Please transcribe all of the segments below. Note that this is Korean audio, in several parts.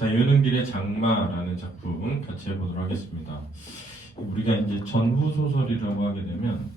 자, 유능길의 장마라는 작품 같이 해보도록 하겠습니다. 우리가 이제 전후 소설이라고 하게 되면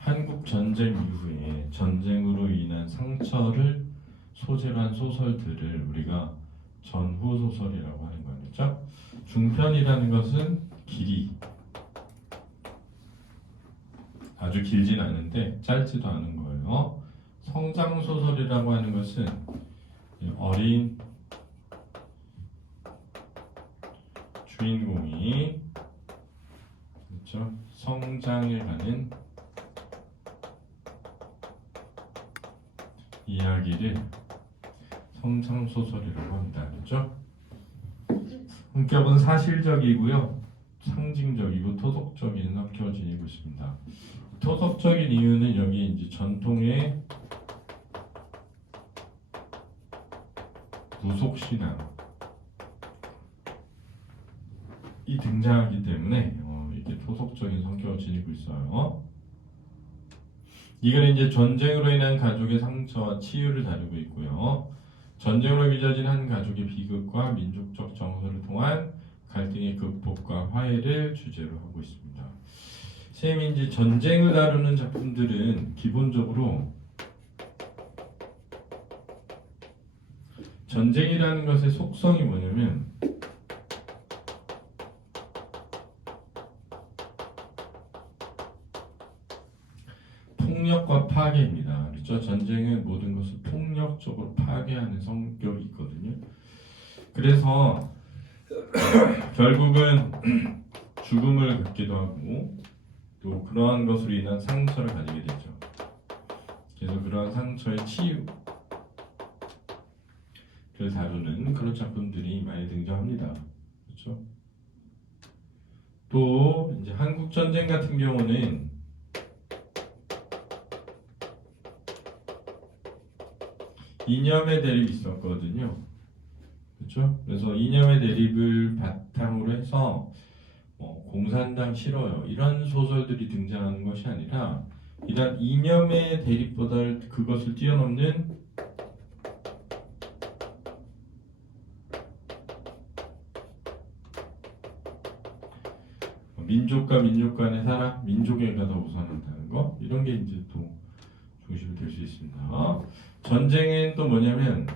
한국 전쟁 이후에 전쟁으로 인한 상처를 소재로 한 소설들을 우리가 전후 소설이라고 하는 거겠죠. 중편이라는 것은 길이 아주 길진 않은데 짧지도 않은 거예요. 성장 소설이라고 하는 것은 어린 주인공이 그렇죠? 성장해 가는 이야기를 성장 소설이라고 합니다. 그렇죠? 성격은 사실적이고요, 상징적이고 토속적인 성격을 지니고 있습니다. 토속적인 이유는 여기 이제 전통의 무속신앙이 등장하기 때문에 이렇게 토속적인 성격을 지니고 있어요. 이거는 이제 전쟁으로 인한 가족의 상처와 치유를 다루고 있고요. 전쟁으로 빚어진 한 가족의 비극과 민족적 정서를 통한 갈등의 극복과 화해를 주제로 하고 있습니다. 쌤이 이제 전쟁을 다루는 작품들은 기본적으로 전쟁이라는 것의 속성이 뭐냐면 폭력과 파괴입니다. 그렇죠? 전쟁은 모든 것을 폭력적으로 파괴하는 성격이 있거든요. 그래서 결국은 죽음을 갖기도 하고 또 그러한 것으로 인한 상처를 가지게 되죠. 그래서 그러한 상처의 치유를 다루는 그런 작품들이 많이 등장합니다. 그렇죠? 또 이제 한국 전쟁 같은 경우는 이념의 대립이 있었거든요. 그렇죠? 그래서 이념의 대립을 바탕으로 해서 공산당 싫어요 이런 소설들이 등장하는 것이 아니라 이런 이념의 대립보다 그것을 뛰어넘는 민족과 민족 간의 사랑, 민족애가 더 우선한다는 거, 이런 게 이제 또 중심이 될 수 있습니다. 전쟁은 또 뭐냐면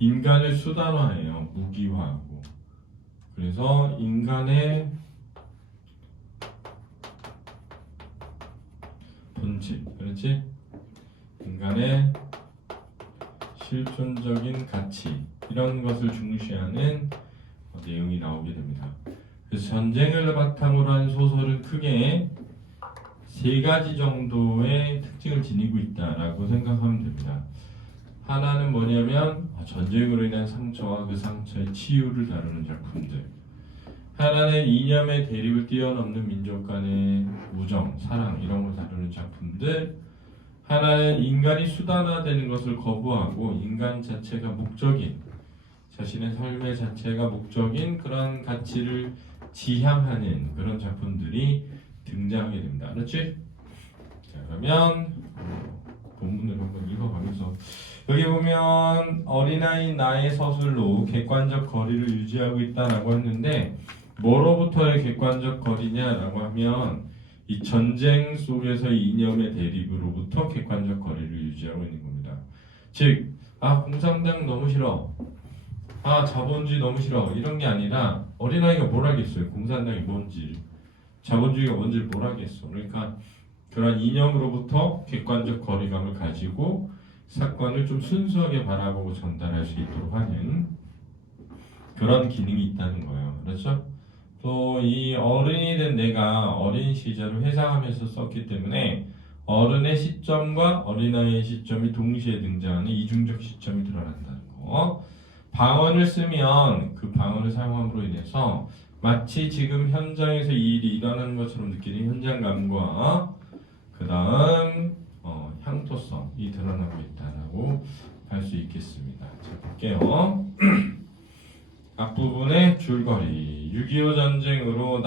인간을 수단화해요. 무기화하고. 그래서 인간의 본질, 그렇지? 인간의 실존적인 가치, 이런 것을 중시하는 내용이 나오게 됩니다. 그래서 전쟁을 바탕으로 한 소설은 크게 세 가지 정도의 특징을 지니고 있다라고 생각하면 됩니다. 하나는 뭐냐면 전쟁으로 인한 상처와 그 상처의 치유를 다루는 작품들. 하나는 이념의 대립을 뛰어넘는 민족 간의 우정, 사랑, 이런 걸 다루는 작품들. 하나는 인간이 수단화되는 것을 거부하고 인간 자체가 목적인, 자신의 삶의 자체가 목적인 그런 가치를 지향하는 그런 작품들이 등장하게 됩니다. 그렇지? 자, 그러면 본문을 한번 읽어가면서 여기 보면 어린아이 나의 서술로 객관적 거리를 유지하고 있다라고 했는데 뭐로부터의 객관적 거리냐라고 하면 이 전쟁 속에서의 이념의 대립으로부터 객관적 거리를 유지하고 있는 겁니다. 즉, 공산당 너무 싫어, 자본주의 너무 싫어, 이런 게 아니라 어린아이가 뭘 알겠어요. 공산당이 뭔지, 자본주의가 뭔지를 뭘 알겠어. 그러니까 그런 이념으로부터 객관적 거리감을 가지고 사건을 좀 순수하게 바라보고 전달할 수 있도록 하는 그런 기능이 있다는 거예요. 그렇죠? 또 이 어른이 된 내가 어린 시절을 회상하면서 썼기 때문에 어른의 시점과 어린아이의 시점이 동시에 등장하는 이중적 시점이 드러난다는 거. 방언을 쓰면 그 방언을 사용함으로 인해서 마치 지금 현장에서 이 일이 일어나는 것처럼 느끼는 현장감과 그 다음 향토성이 드러나고 있다라고 할 수 있겠습니다. 자, 볼게요. 앞부분의 줄거리 6.25 전쟁으로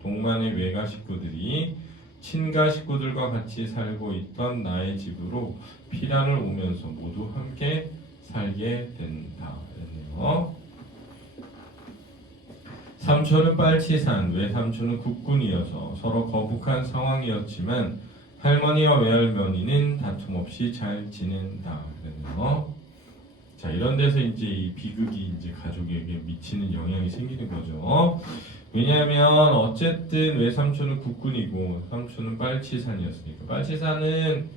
동만의 외가 식구들이 친가 식구들과 같이 살고 있던 나의 집으로 피난을 오면서 모두 함께 살게 된다. 그랬네요. 삼촌은 빨치산, 외삼촌은 국군이어서 서로 거북한 상황이었지만 할머니와 외할머니는 다툼 없이 잘 지낸다. 그랬네요. 자, 이런 데서 이제 이 비극이 이제 가족에게 미치는 영향이 생기는 거죠. 왜냐하면 어쨌든 외삼촌은 국군이고 삼촌은 빨치산이었으니까 빨치산은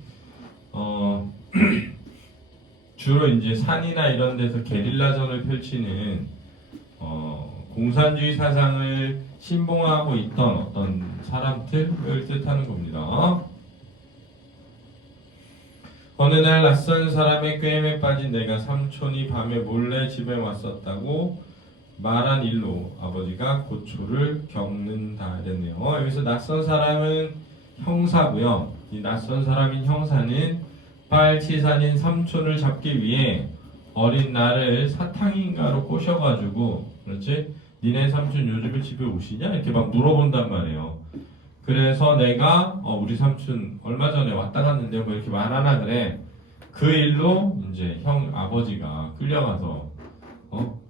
주로 이제 산이나 이런 데서 게릴라전을 펼치는 공산주의 사상을 신봉하고 있던 어떤 사람들을 뜻하는 겁니다. 어느 날 낯선 사람의 꾀임에 빠진 내가 삼촌이 밤에 몰래 집에 왔었다고 말한 일로 아버지가 고초를 겪는다 이랬네요. 여기서 낯선 사람은 형사고요. 이 낯선 사람인 형사는 빨치산인 삼촌을 잡기 위해 어린 나를 사탕인가로 꼬셔가지고 그렇지? 니네 삼촌 요즘에 집에 오시냐? 이렇게 막 물어본단 말이에요. 그래서 내가 우리 삼촌 얼마 전에 왔다 갔는데 뭐 이렇게 말하나 그래. 그 일로 이제 아버지가 끌려가서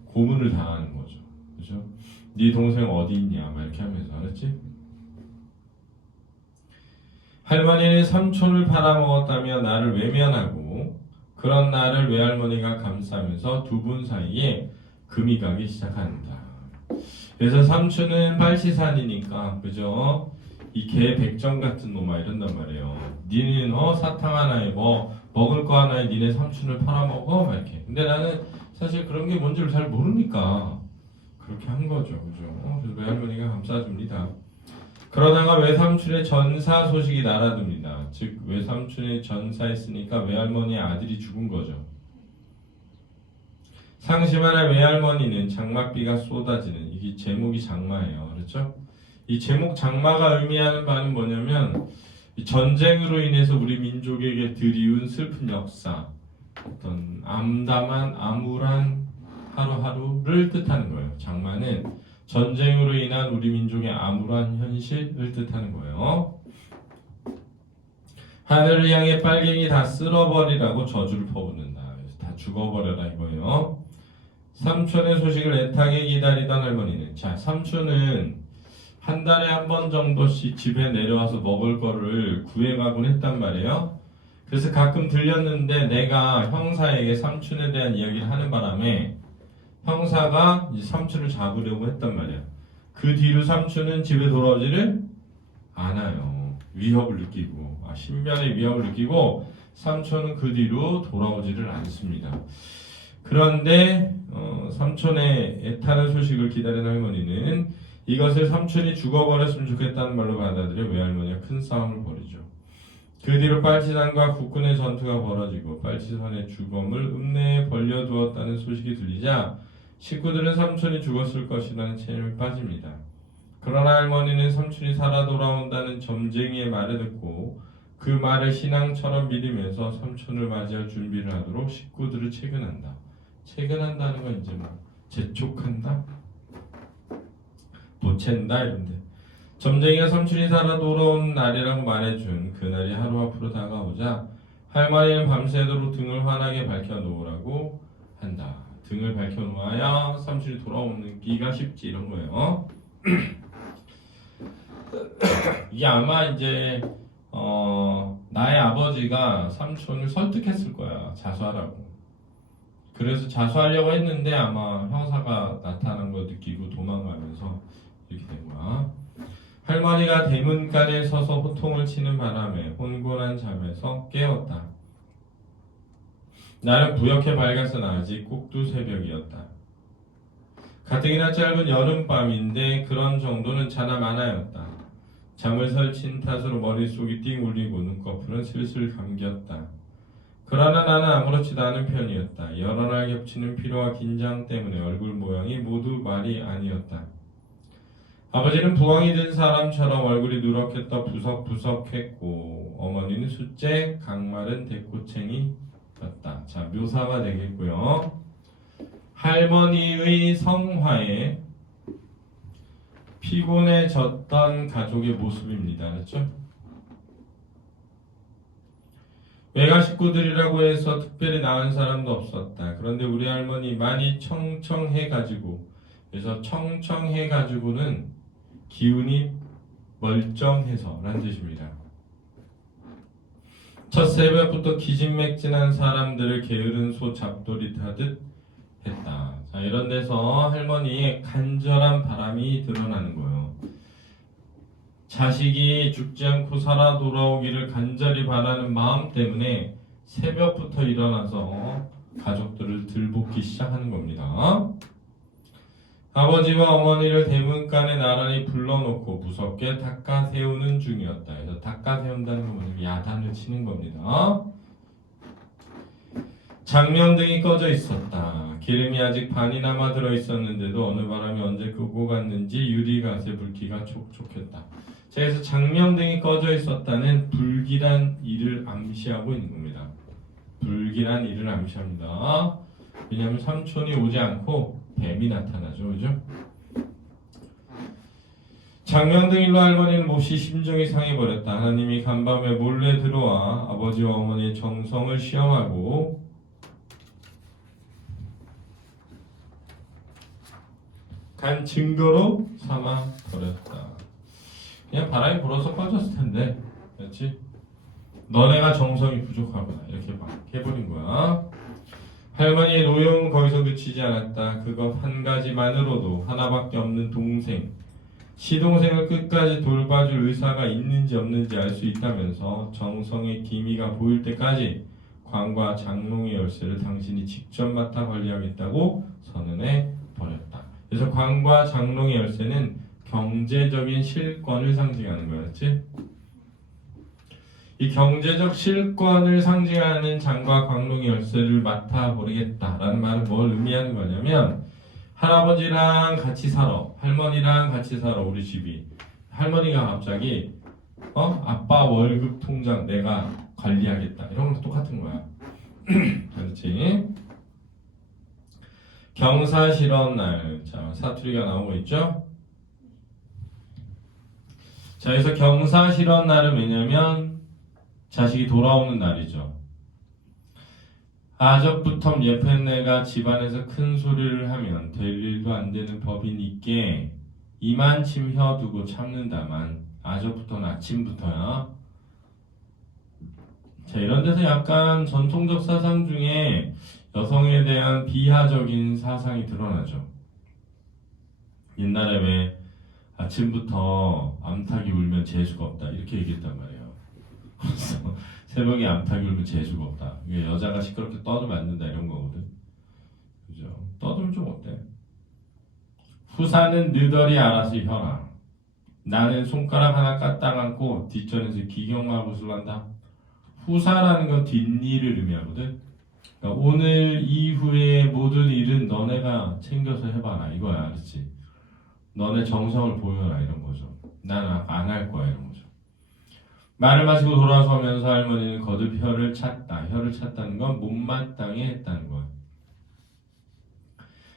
고문을 당하는 거죠. 그죠? 네 동생 어디 있냐? 막 이렇게 하면서 알았지? 할머니는 삼촌을 팔아먹었다며 나를 외면하고 그런 나를 외할머니가 감싸면서 두 분 사이에 금이 가기 시작한다. 그래서 삼촌은 빨치산이니까 그죠? 이 개 백정 같은 놈아 이런단 말이에요. 니는 사탕 하나에 뭐 먹을 거 하나에 니네 삼촌을 팔아먹어? 막 이렇게. 근데 나는 사실 그런 게 뭔지를 잘 모르니까 그렇게 한 거죠. 그죠? 그래서 외할머니가 감싸줍니다. 그러다가 외삼촌의 전사 소식이 날아듭니다. 즉 외삼촌의 전사했으니까 외할머니의 아들이 죽은 거죠. 상심하는 외할머니는 장맛비가 쏟아지는 이게 제목이 장마예요. 그렇죠? 이 제목 장마가 의미하는 바는 뭐냐면 이 전쟁으로 인해서 우리 민족에게 들이운 슬픈 역사, 어떤 암담한 암울한 하루하루를 뜻하는 거예요. 장마는 전쟁으로 인한 우리 민족의 암울한 현실을 뜻하는 거예요. 하늘을 향해 빨갱이 다 쓸어버리라고 저주를 퍼붓는다. 그래서 다 죽어버려라 이거예요. 삼촌의 소식을 애타게 기다리던 할머니는 삼촌은 한 달에 한 번 정도씩 집에 내려와서 먹을 거를 구해가곤 했단 말이에요. 그래서 가끔 들렸는데 내가 형사에게 삼촌에 대한 이야기를 하는 바람에 형사가 이제 삼촌을 잡으려고 했단 말이야. 그 뒤로 삼촌은 집에 돌아오지를 않아요. 위협을 느끼고 신변의 위협을 느끼고 삼촌은 그 뒤로 돌아오지를 않습니다. 그런데 삼촌의 애타는 소식을 기다리는 할머니는 이것을 삼촌이 죽어버렸으면 좋겠다는 말로 받아들여 외할머니가 큰 싸움을 벌이죠. 그 뒤로 빨치산과 국군의 전투가 벌어지고 빨치산의 죽음을 읍내에 벌려두었다는 소식이 들리자 식구들은 삼촌이 죽었을 것이라는 체념에 빠집니다. 그러나 할머니는 삼촌이 살아 돌아온다는 점쟁이의 말을 듣고 그 말을 신앙처럼 믿으면서 삼촌을 맞이할 준비를 하도록 식구들을 채근한다. 채근한다는 건 이제 뭐 재촉한다? 도챈다 이런데 점쟁이가 삼촌이 살아 돌아온 날이라고 말해준 그날이 하루 앞으로 다가오자 할머니는 밤새도록 등을 환하게 밝혀놓으라고 한다. 등을 밝혀놓아야 삼촌이 돌아오기가 쉽지 이런 거예요. 이게 아마 이제 나의 아버지가 삼촌을 설득했을 거야. 자수하라고. 그래서 자수하려고 했는데 아마 형사가 나타난 걸 느끼고 도망가면서 이렇게 된 거야. 할머니가 대문간에 서서 호통을 치는 바람에 혼곤한 잠에서 깨었다. 날은 부옇게 밝아서 아직 꼭두 새벽이었다. 가뜩이나 짧은 여름밤인데 그런 정도는 자나마나였다. 잠을 설친 탓으로 머릿속이 띵 울리고 눈꺼풀은 슬슬 감겼다. 그러나 나는 아무렇지도 않은 편이었다. 여러 날 겹치는 피로와 긴장 때문에 얼굴 모양이 모두 말이 아니었다. 아버지는 부엉이 든 사람처럼 얼굴이 누렇겠다 부석부석했고 어머니는 숫째 강마른 대꼬챙이였다. 자, 묘사가 되겠고요. 할머니의 성화에 피곤해졌던 가족의 모습입니다. 그렇죠? 외가 식구들이라고 해서 특별히 나은 사람도 없었다. 그런데 우리 할머니 많이 청청해가지고, 그래서 청청해가지고는 기운이 멀쩡해서 라는 뜻입니다. 첫 새벽부터 기진맥진한 사람들을 게으른 소 잡돌이 타듯 했다. 자, 이런 데서 할머니의 간절한 바람이 드러나는 거예요. 자식이 죽지 않고 살아 돌아오기를 간절히 바라는 마음 때문에 새벽부터 일어나서 가족들을 들볶기 시작하는 겁니다. 아버지와 어머니를 대문간에 나란히 불러놓고 무섭게 닦아 세우는 중이었다. 그래서 닦아 세운다는 건 뭐냐면 야단을 치는 겁니다. 장명등이 꺼져 있었다. 기름이 아직 반이 남아 들어 있었는데도 어느 바람이 언제 끄고 갔는지 유리갓에 불기가 촉촉했다. 자, 그래서 장명등이 꺼져 있었다는 불길한 일을 암시하고 있는 겁니다. 불길한 일을 암시합니다. 왜냐하면 삼촌이 오지 않고 뱀이 나타나죠, 그죠? 장명등 일로 할머니는 몹시 심정이 상해버렸다. 하나님이 간밤에 몰래 들어와 아버지와 어머니의 정성을 시험하고 간 증거로 삼아 버렸다. 그냥 바람이 불어서 꺼졌을 텐데, 그렇지? 너네가 정성이 부족하구나 이렇게 막 해버린 거야. 할머니의 노여움은 거기서 그치지 않았다. 그것 한 가지만으로도 하나밖에 없는 동생, 시동생을 끝까지 돌봐줄 의사가 있는지 없는지 알 수 있다면서 정성의 기미가 보일 때까지 관과 장롱의 열쇠를 당신이 직접 맡아 관리하겠다고 선언해 버렸다. 그래서 관과 장롱의 열쇠는 경제적인 실권을 상징하는 거였지. 이 경제적 실권을 상징하는 장과 광롱의 열쇠를 맡아버리겠다라는 말은 뭘 의미하는 거냐면 할아버지랑 같이 살아, 할머니랑 같이 살아 우리 집이. 할머니가 갑자기 아빠 월급 통장 내가 관리하겠다 이런 거랑 똑같은 거야. 그렇지? 경사실언날, 자 사투리가 나오고 있죠. 자, 그래서 경사실언 날은 왜냐면 자식이 돌아오는 날이죠. 아적부터 예편네가 집안에서 큰 소리를 하면 될 일도 안 되는 법이니께 이만 침혀 두고 참는다만 아적부터는 아침부터야. 자, 이런 데서 약간 전통적 사상 중에 여성에 대한 비하적인 사상이 드러나죠. 옛날에 왜 아침부터 암탉이 울면 재수가 없다 이렇게 얘기했단 말이에요. 그래서 새벽에 암탉이 울면 재수가 없다. 이게 여자가 시끄럽게 떠들면 안 된다 이런 거거든. 그죠? 떠들면 좀 어때? 후사는 너덜이 알아서 혀라. 나는 손가락 하나 까딱 않고 뒷전에서 기경마굿을 한다. 후사라는 건 뒷일을 의미하거든. 그러니까 오늘 이후의 모든 일은 너네가 챙겨서 해봐라 이거야, 알았지? 너네 정성을 보여라 이런 거죠. 난 안 할 거야 이런 거죠. 말을 마치고 돌아서면서 할머니는 거듭 혀를 찼다. 혀를 찼다는 건 못마땅해 했다는 거야.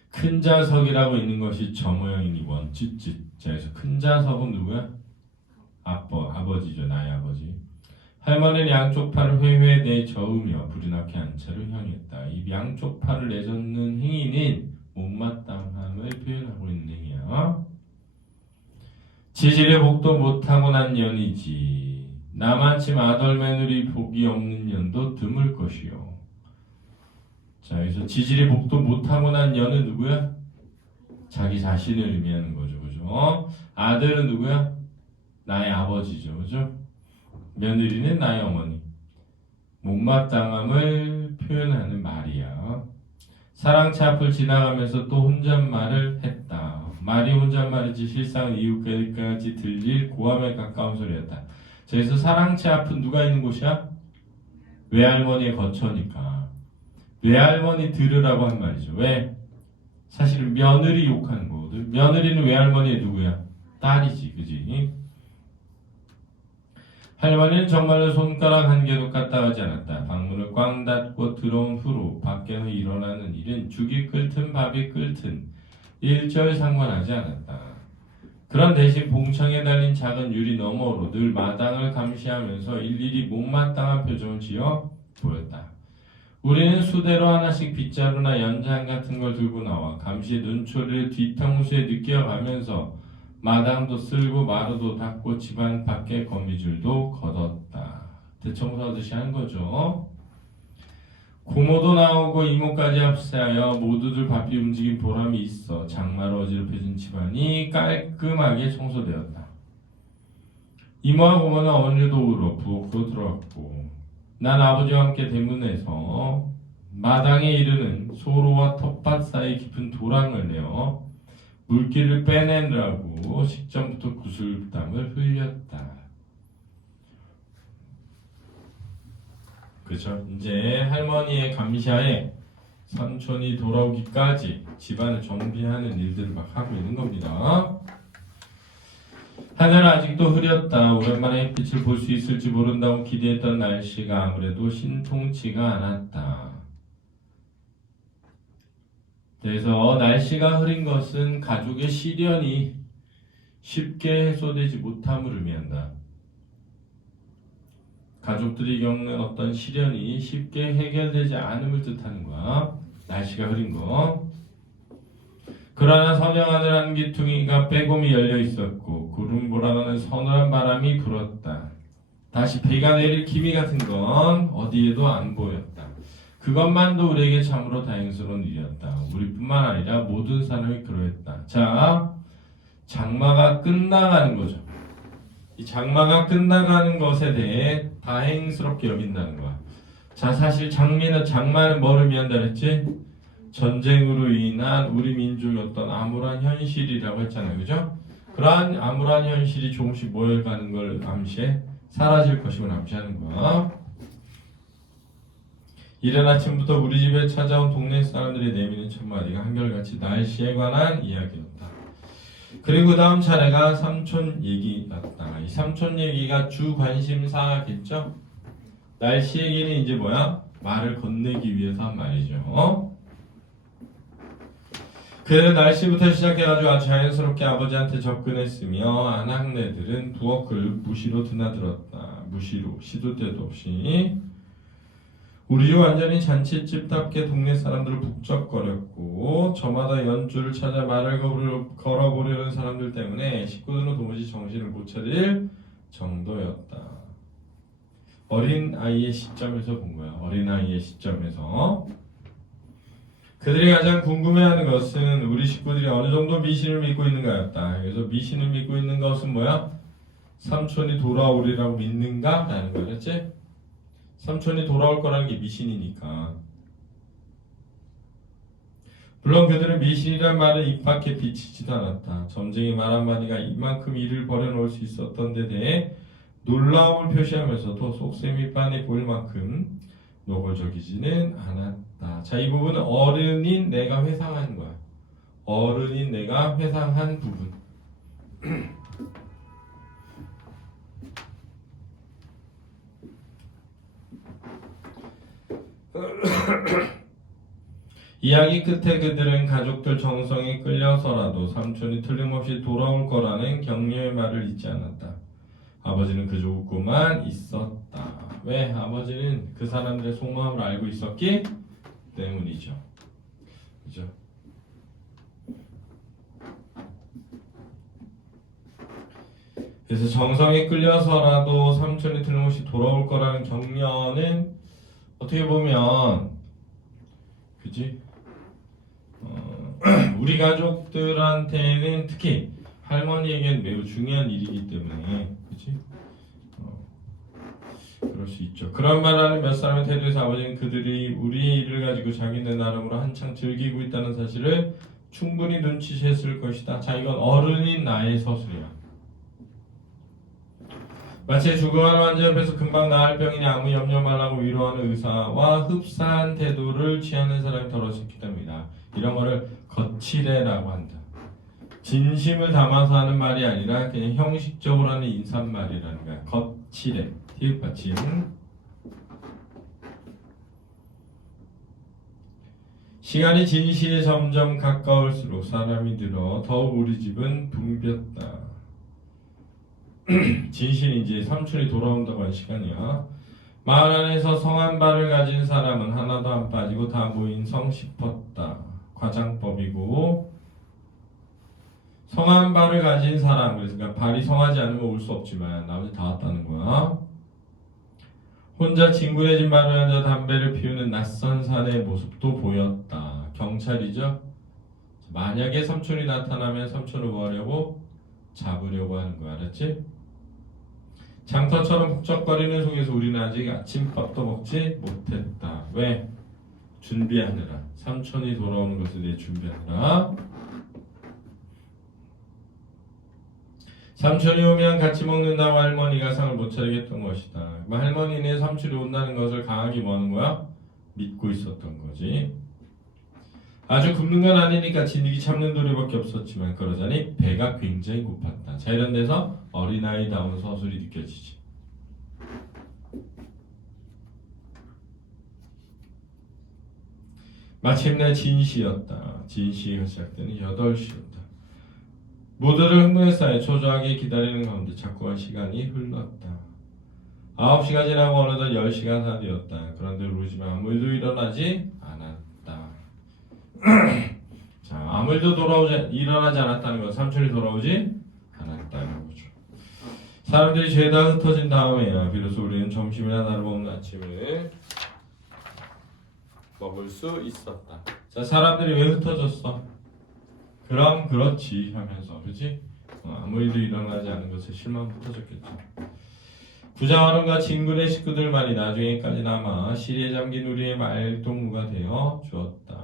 큰 자석이라고 있는 것이 저 모양이니 원찢찢. 자, 그래서 큰 자석은 누구야? 아버지죠. 나의 아버지. 할머니는 양쪽 팔을 회회 내저으며 불이 나게 한 채로 향했다. 이 양쪽 팔을 내젓는 행위는 못마땅함을 표현하고 있는 행위야. 지질의 복도 못하고 난 년이지. 나만치 아들 며느리 복이 없는 년도 드물 것이요. 자, 그래서 지질의 복도 못하고 난 년은 누구야? 자기 자신을 의미하는 거죠, 그죠? 아들은 누구야? 나의 아버지죠, 그죠? 며느리는 나의 어머니. 못마땅함을 표현하는 말이야. 사랑채 앞을 지나가면서 또 혼잣말을 했다. 말이 혼잣말이지 실상은 이웃까지 들릴 고함에 가까운 소리였다. 그래서 사랑채 앞은 누가 있는 곳이야? 외할머니의 거처니까 외할머니 들으라고 한 말이죠. 왜? 사실은 며느리 욕하는 거거든. 며느리는 외할머니의 누구야? 딸이지, 그지? 할머니는 정말로 손가락 한 개도 까딱하지 않았다. 방문을 꽝 닫고 들어온 후로 밖에서 일어나는 일은 죽이 끓든 밥이 끓든 일절 상관하지 않았다. 그런 대신 봉창에 달린 작은 유리 너머로 늘 마당을 감시하면서 일일이 못마땅한 표정을 지어 보였다. 우리는 수대로 하나씩 빗자루나 연장 같은 걸 들고 나와 감시의 눈초리를 뒤통수에 느껴가면서 마당도 쓸고 마루도 닦고 집안 밖의 거미줄도 걷었다. 대청소하듯이 하는 거죠. 고모도 나오고 이모까지 합세하여 모두들 바삐 움직인 보람이 있어 장마로 어지럽혀진 집안이 깔끔하게 청소되었다. 이모와 고모는 어머니 도우러 부엌으로 들어갔고 난 아버지와 함께 대문에서 마당에 이르는 소로와 텃밭 사이 깊은 도랑을 내어 물기를 빼내느라고 식전부터 구슬땀을 흘렸다. 그렇죠. 이제 할머니의 감시하에 삼촌이 돌아오기까지 집안을 정비하는 일들을 막 하고 있는 겁니다. 하늘은 아직도 흐렸다. 오랜만에 햇빛을 볼 수 있을지 모른다고 기대했던 날씨가 아무래도 신통치가 않았다. 그래서 날씨가 흐린 것은 가족의 시련이 쉽게 해소되지 못함을 의미한다. 가족들이 겪는 어떤 시련이 쉽게 해결되지 않음을 뜻하는 거야. 날씨가 흐린 거. 그러나 선명하늘 한 기퉁이가 빼곰이 열려 있었고 구름보라는 서늘한 바람이 불었다. 다시 비가 내릴 기미 같은 건 어디에도 안 보였다. 그것만도 우리에게 참으로 다행스러운 일이었다. 우리뿐만 아니라 모든 사람이 그러했다. 자, 장마가 끝나가는 거죠. 이 장마가 끝나가는 것에 대해 다행스럽게 여긴다는 거야. 자, 사실 장마는 뭐를 의미한다 그랬지? 전쟁으로 인한 우리 민족의 어떤 암울한 현실이라고 했잖아요. 그죠? 그러한 암울한 현실이 조금씩 모여가는 걸 암시해 사라질 것임을 암시하는 거야. 이른 아침부터 우리 집에 찾아온 동네 사람들이 내미는 첫마디가 한결같이 날씨에 관한 이야기였다. 그리고 그 다음 차례가 삼촌 얘기였다. 이 삼촌 얘기가 주 관심사겠죠? 날씨 얘기는 이제 뭐야? 말을 건네기 위해서 한 말이죠. 그 날씨부터 시작해가지고 아주 자연스럽게 아버지한테 접근했으며 아낙네들은 부엌을 무시로 드나들었다. 무시로 시도 때도 없이. 우리 집 완전히 잔치집답게 동네 사람들을 북적거렸고 저마다 연주를 찾아 말을 걸어보려는 사람들 때문에 식구들은 도무지 정신을 못 차릴 정도였다. 어린 아이의 시점에서 본 거야. 어린 아이의 시점에서. 그들이 가장 궁금해하는 것은 우리 식구들이 어느 정도 미신을 믿고 있는가였다. 그래서 미신을 믿고 있는 것은 뭐야? 삼촌이 돌아오리라고 믿는가? 라는 거였지? 삼촌이 돌아올 거라는 게 미신이니까. 물론 그들은 미신이란 말을 입 밖에 비치지도 않았다. 점쟁이 말 한마디가 이만큼 일을 벌여놓을 수 있었던 데 대해 놀라움을 표시하면서도 속셈이 빤히 보일 만큼 노골적이지는 않았다. 자, 이 부분은 어른인 내가 회상한 거야. 어른인 내가 회상한 부분. 이야기 끝에 그들은 가족들 정성에 끌려서라도 삼촌이 틀림없이 돌아올 거라는 격려의 말을 잊지 않았다. 아버지는 그저 웃고만 있었다. 왜? 아버지는 그 사람들의 속마음을 알고 있었기 때문이죠. 그죠? 그래서 정성에 끌려서라도 삼촌이 틀림없이 돌아올 거라는 격려는 어떻게 보면 그지? 우리 가족들한테는 특히 할머니에게는 매우 중요한 일이기 때문에 그지? 그럴 수 있죠. 그런 말하는 몇 사람의 태도에서 아버지는 그들이 우리 일을 가지고 자기네 나름으로 한창 즐기고 있다는 사실을 충분히 눈치챘을 것이다. 자, 이건 어른인 나의 서술이야. 마치 죽어가는 환자 옆에서 금방 나을 병이니 아무 염려 말라고 위로하는 의사와 흡사한 태도를 취하는 사람이 더러워졌기 때문이다. 이런 거를 거칠애라고 한다. 진심을 담아서 하는 말이 아니라 그냥 형식적으로 하는 인사말이라는 거야. 거칠애. 티읕 받침. 시간이 진시에 점점 가까울수록 사람이 늘어 더욱 우리 집은 붐볐다. 진실이 이제 삼촌이 돌아온다고 한 시간이야. 마을 안에서 성한 발을 가진 사람은 하나도 안 빠지고 다 모인 성 싶었다. 과장법이고 성한 발을 가진 사람, 그러니까 발이 성하지 않으면 올 수 없지만 나머지 다 왔다는 거야. 혼자 진군해진 발을 앉아 담배를 피우는 낯선 사내의 모습도 보였다. 경찰이죠. 만약에 삼촌이 나타나면 삼촌을 뭐 하려고? 잡으려고 하는 거 알았지? 장터처럼 북적거리는 속에서 우리는 아직 아침밥도 먹지 못했다. 왜? 준비하느라. 삼촌이 돌아오는 것에 대해 준비하느라. 삼촌이 오면 같이 먹는다고 할머니가 상을 못 차리겠던 것이다. 할머니는 삼촌이 온다는 것을 강하게 뭐 하는 거야? 믿고 있었던 거지. 아주 굶는 건 아니니까 진흙이 참는 도리밖에 없었지만 그러자니 배가 굉장히 고팠다. 자, 이런 데서 어린아이다운 서술이 느껴지지. 마침내 진시였다. 진시가 시작되는 8시였다. 모두를 흥분에 초조하게 기다리는 가운데 자꾸만 시간이 흘렀다. 9시가 지나고 어느덧 10시가 다 되었다. 그런데 우리집에 아무 일도 일어나지 않았다. 자, 아무 일도 일어나지 않았다는 건 삼촌이 돌아오지 않았다는 거죠. 사람들이 죄다 흩어진 다음에야 비로소 우리는 점심이나 다름없는 아침을 먹을 수 있었다. 자, 사람들이 왜 흩어졌어? 그럼 그렇지 하면서, 그렇지? 아무 일도 일어나지 않은 것에 실망 흩어졌겠죠. 부자어른과 진군의 식구들만이 나중에까지 남아 시리에 잠긴 우리의 말동무가 되어 주었다.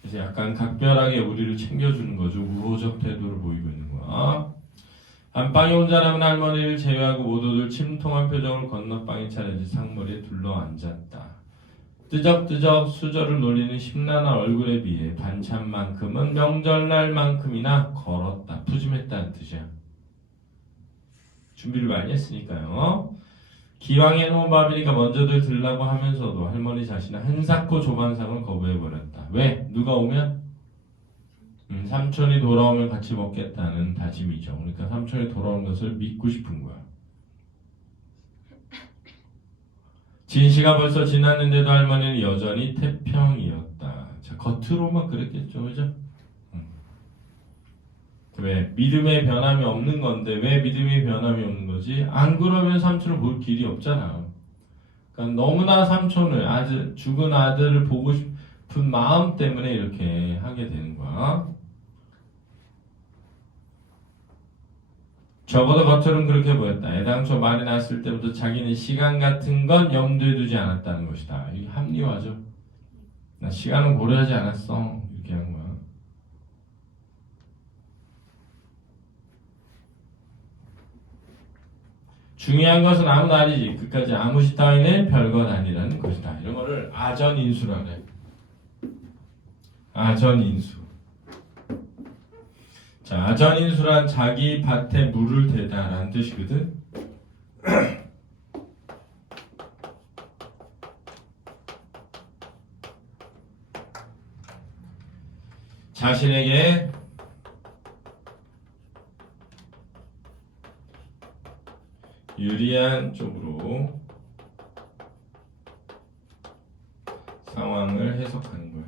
그래서 약간 각별하게 우리를 챙겨주는 거죠. 우호적 태도를 보이고 있는 거야. 안방에 혼자 남은 할머니를 제외하고 모두들 침통한 표정을 건너방에 차려진 상머리에 둘러 앉았다. 뜨적뜨적 수저를 놀리는 심란한 얼굴에 비해 반찬만큼은 명절날만큼이나 걸었다. 푸짐했다는 뜻이야. 준비를 많이 했으니까요. 기왕 해놓은 밥이니까 먼저들 들라고 하면서도 할머니 자신은 한사코 조반상을 거부해버렸다. 왜? 누가 오면? 삼촌이 돌아오면 같이 먹겠다는 다짐이죠. 그러니까 삼촌이 돌아오는 것을 믿고 싶은 거야. 진시가 벌써 지났는데도 할머니는 여전히 태평이었다. 자, 겉으로만 그랬겠죠, 그죠? 왜? 믿음의 변함이 없는 건데 왜 믿음의 변함이 없는 거지? 안 그러면 삼촌을 볼 길이 없잖아. 그러니까 너무나 삼촌을, 죽은 아들을 보고 싶은 마음 때문에 이렇게 하게 되는 거야. 적어도 겉으로는 그렇게 보였다. 애당초 말이 났을 때부터 자기는 시간 같은 건 염두에 두지 않았다는 것이다. 이게 합리화죠. 나 시간은 고려하지 않았어. 이렇게 하는 거야. 중요한 것은 아무 날이지. 그까지 아무 시 따위는 별것 아니라는 것이다. 이런 거를 아전인수라 그래. 아전인수. 자, 아전인수란 자기 밭에 물을 대다라는 뜻이거든. 자신에게 유리한 쪽으로 상황을 해석하는 거야.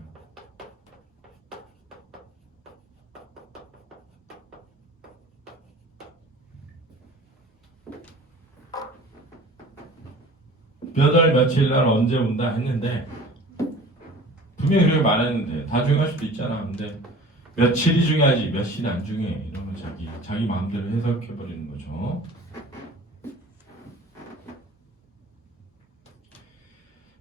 몇 월 며칠 날 언제 온다 했는데 분명히 그렇게 말했는데 다 중요할 수도 있잖아. 근데 며칠이 중요하지 몇 시는 안 중요해. 이러면 자기 마음대로 해석해버리는 거죠.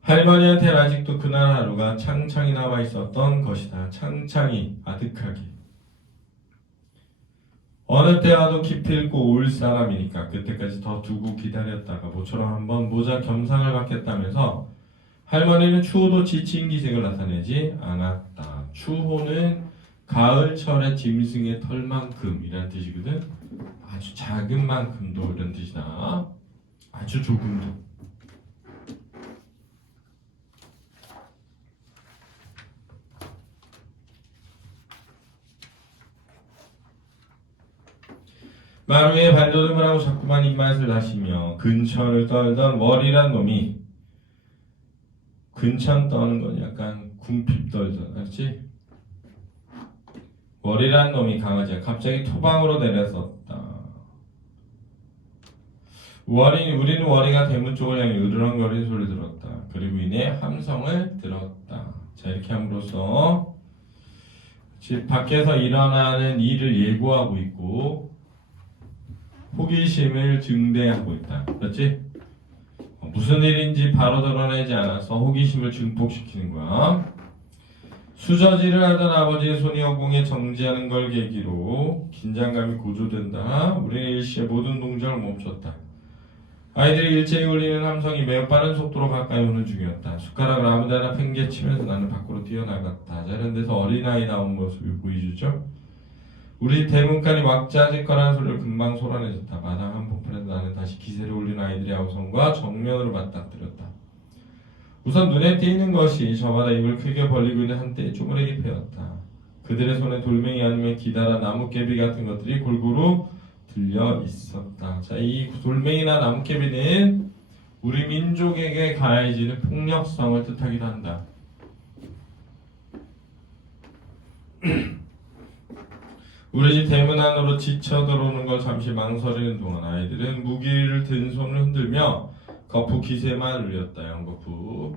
할머니한테는 아직도 그날 하루가 창창이 남아 있었던 것이다. 창창이 아득하게. 어느 때와도 기필코 올 사람이니까 그때까지 더 두고 기다렸다가 모처럼 한번 모자 겸상을 받겠다면서 할머니는 추호도 지친 기색을 나타내지 않았다. 추호는 가을철의 짐승의 털만큼이라는 뜻이거든. 아주 작은 만큼도 이런 뜻이다. 아주 조금도. 마루에 발돋움을 하고 자꾸만 입맛을 다시며 근천을 떨던 월이란 놈이, 근천 떠는 건 약간 궁핍 떨던, 알지? 월이란 놈이 강아지가 갑자기 토방으로 내려섰다. 우리는 월이가 대문 쪽을 향해 으르렁거리는 소리를 들었다. 그리고 이내 함성을 들었다. 자, 이렇게 함으로써 집 밖에서 일어나는 일을 예고하고 있고 호기심을 증대하고 있다. 그렇지? 무슨 일인지 바로 드러내지 않아서 호기심을 증폭시키는 거야. 수저질을 하던 아버지의 손이 허공에 정지하는 걸 계기로 긴장감이 고조된다. 우리는 일시에 모든 동작을 멈췄다. 아이들이 일제히 울리는 함성이 매우 빠른 속도로 가까이 오는 중이었다. 숟가락을 아무데나 팽개치면서 나는 밖으로 뛰어나갔다. 자, 이런 데서 어린아이 나온 모습이 보이죠? 우리 대문간이 왁자지껄하는 소리를 금방 쏟아내졌다. 마당 한복판에서 나는 다시 기세를 올린 아이들의 아우성과 정면으로 맞닥뜨렸다. 우선 눈에 띄는 것이 저마다 입을 크게 벌리고 있는 한때의 쪼무레기 패였다. 그들의 손에 돌멩이 아니면 기다라 나뭇개비 같은 것들이 골고루 들려 있었다. 자, 이 돌멩이나 나뭇개비는 우리 민족에게 가해지는 폭력성을 뜻하기도 한다. 우리 집 대문 안으로 지쳐 들어오는 걸 잠시 망설이는 동안 아이들은 무기를 든 손을 흔들며 거푸 기세만 울렸다. 양거푸.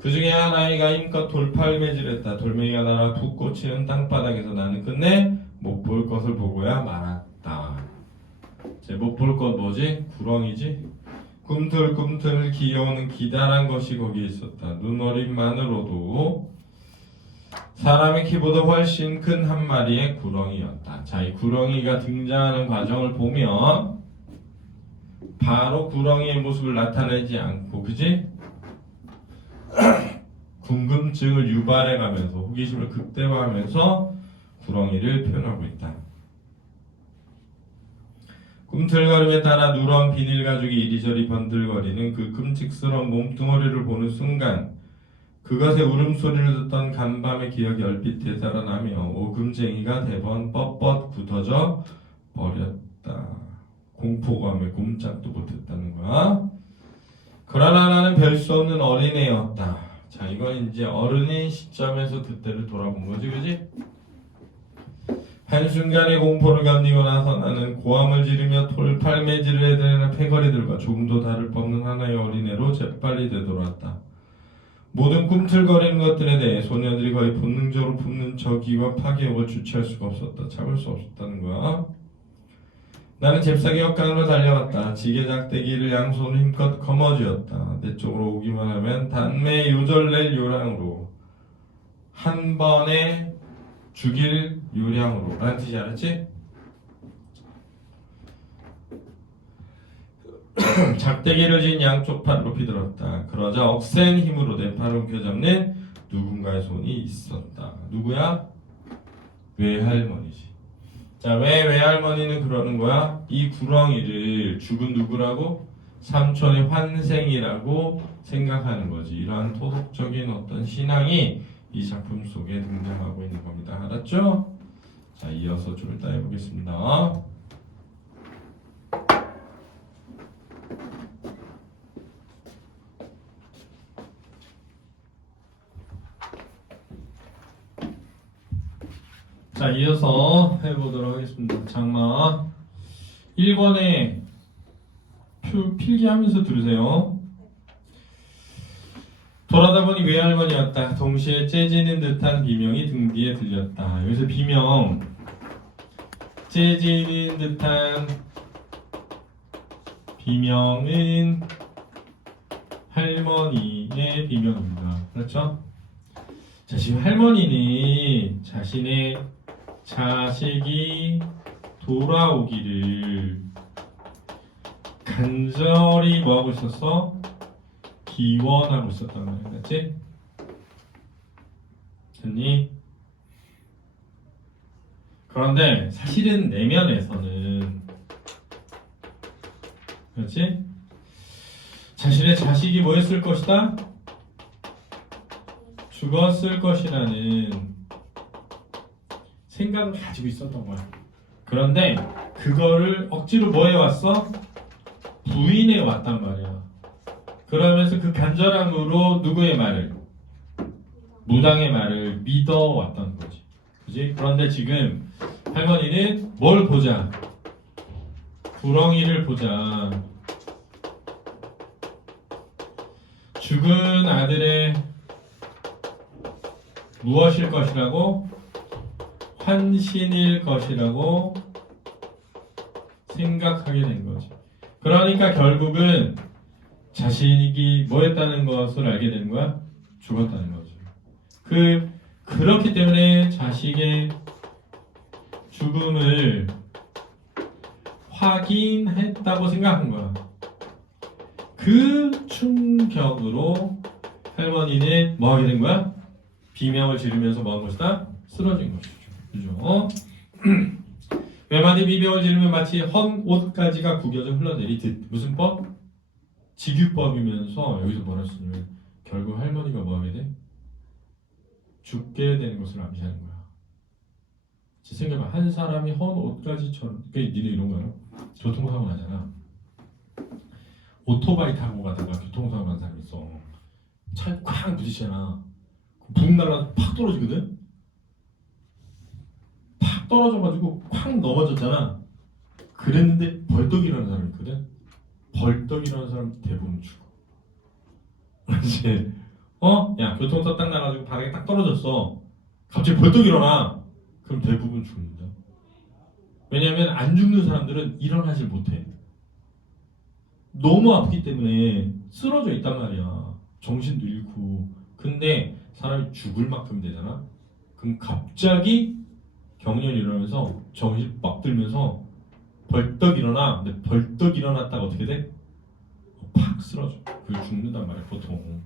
그 중에 한 아이가 힘껏 돌팔매질했다. 돌멩이가 날아 푹 꽂히는 땅바닥에서 나는 끝내 못 볼 것을 보고야 말았다. 못 볼 것 뭐지? 구렁이지? 꿈틀꿈틀 기어오는 기다란 것이 거기에 있었다. 눈어림만으로도 사람의 키보다 훨씬 큰 한 마리의 구렁이였다. 자, 이 구렁이가 등장하는 과정을 보면 바로 구렁이의 모습을 나타내지 않고, 그지? 궁금증을 유발해가면서 호기심을 극대화하면서 구렁이를 표현하고 있다. 꿈틀거림에 따라 누런 비닐 가죽이 이리저리 번들거리는 그 끔찍스러운 몸뚱어리를 보는 순간 그것의 울음소리를 듣던 간밤의 기억이 얼핏 되살아나며 오금쟁이가 대번 뻣뻣 굳어져 버렸다. 공포감에 꼼짝도 못했다는 거야. 그러나 나는 별 수 없는 어린애였다. 자, 이건 이제 어른인 시점에서 그때를 돌아본 거지, 그지? 한순간의 공포를 견디고 나서 나는 고함을 지르며 돌팔매질을 해대는 패거리들과 조금도 다를 바 없는 하나의 어린애로 재빨리 되돌아왔다. 모든 꿈틀거리는 것들에 대해 소녀들이 거의 본능적으로 품는 저기와 파괴욕을 주체할 수가 없었다. 참을 수 없었다는 거야. 나는 잽싸게 옆강으로 달려갔다. 지게작대기를 양손으로 힘껏 거머쥐었다. 내 쪽으로 오기만 하면 단매 요절낼 요량으로 한 번에 죽일 요량으로 라는 뜻이 알았지? 작대기를 진 양쪽 팔 높이 들었다. 그러자 억센 힘으로 내 팔을 움켜잡는 누군가의 손이 있었다. 누구야? 외할머니지. 자, 왜 외할머니는 그러는 거야? 이 구렁이를 죽은 누구라고? 삼촌의 환생이라고 생각하는 거지. 이러한 토속적인 어떤 신앙이 이 작품 속에 등장하고 있는 겁니다. 알았죠? 자, 이어서 좀 이따 해보겠습니다. 자, 이어서 해보도록 하겠습니다. 장마 1권에 필기하면서 들으세요. 돌아다 보니 외할머니였다. 동시에 째지는 듯한 비명이 등 뒤에 들렸다. 여기서 비명, 째지는 듯한 비명은 할머니의 비명입니다. 그렇죠? 자, 지금 할머니는 자신의 자식이 돌아오기를 간절히 뭐하고 있었어? 기원하고 있었단 말이야. 맞지? 됐니? 그런데 사실은 내면에서는 그렇지? 자신의 자식이 뭐였을 것이다? 죽었을 것이라는 생각을 가지고 있었던 거야. 그런데 그거를 억지로 뭐 해왔어? 부인해 왔단 말이야. 그러면서 그 간절함으로 누구의 말을? 무당의 말을 믿어왔던 거지. 그지? 그런데 지금 할머니는 뭘 보자? 구렁이를 보자. 죽은 아들의 무엇일 것이라고? 환신일 것이라고 생각하게 된 거지. 그러니까 결국은 자신이 뭐였다는 것을 알게 된 거야? 죽었다는 거지. 그렇기 때문에 자식의 죽음을 확인했다고 생각한 거야. 그 충격으로 할머니는 뭐 하게 된 거야? 비명을 지르면서 뭐 한 것이다? 쓰러진 것이죠. 그죠? 외마디 비명을 지르면 마치 헌 옷가지가 구겨져 흘러내리듯. 무슨 법? 직유법이면서 여기서 뭐라 했으면 결국 할머니가 뭐 하게 돼? 죽게 되는 것을 암시하는 거야. 생각해봐. 한 사람이 헌 옷가지처럼, 그러니까 니네 이런 거요. 교통사고 나잖아. 오토바이 타고 가다가 교통사고 난 사람이 있어. 차에 쾅 부딪히잖아. 붕 날라서 팍 떨어지거든. 팍 떨어져가지고 쾅 넘어졌잖아. 그랬는데 벌떡 일어나는 사람이 있거든. 벌떡 일어나는 사람 대부분 죽어. 그렇지? 야, 교통사고 딱 나가지고 바닥에 딱 떨어졌어. 갑자기 벌떡 일어나. 그럼 대부분 죽는다. 왜냐하면 안 죽는 사람들은 일어나질 못해. 너무 아프기 때문에 쓰러져 있단 말이야. 정신도 잃고. 근데 사람이 죽을 만큼 되잖아. 그럼 갑자기 경련이 일어나면서 정신 빡 들면서 벌떡 일어나. 근데 벌떡 일어났다가 어떻게 돼? 팍 쓰러져. 그걸 죽는단 말이야 보통.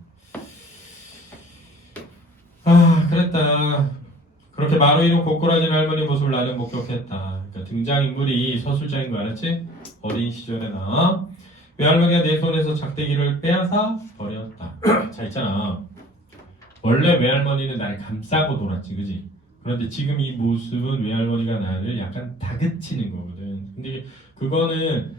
그랬다. 그렇게 마루이로 고꾸라진 할머니 모습을 나는 목격했다. 그러니까 등장인물이 서술자인 거 알았지? 어린 시절에 나 외할머니가 내 손에서 작대기를 빼앗아 버렸다. 자 있잖아. 원래 외할머니는 날 감싸고 놀았지, 그지? 그런데 지금 이 모습은 외할머니가 나를 약간 다그치는 거거든. 근데 그거는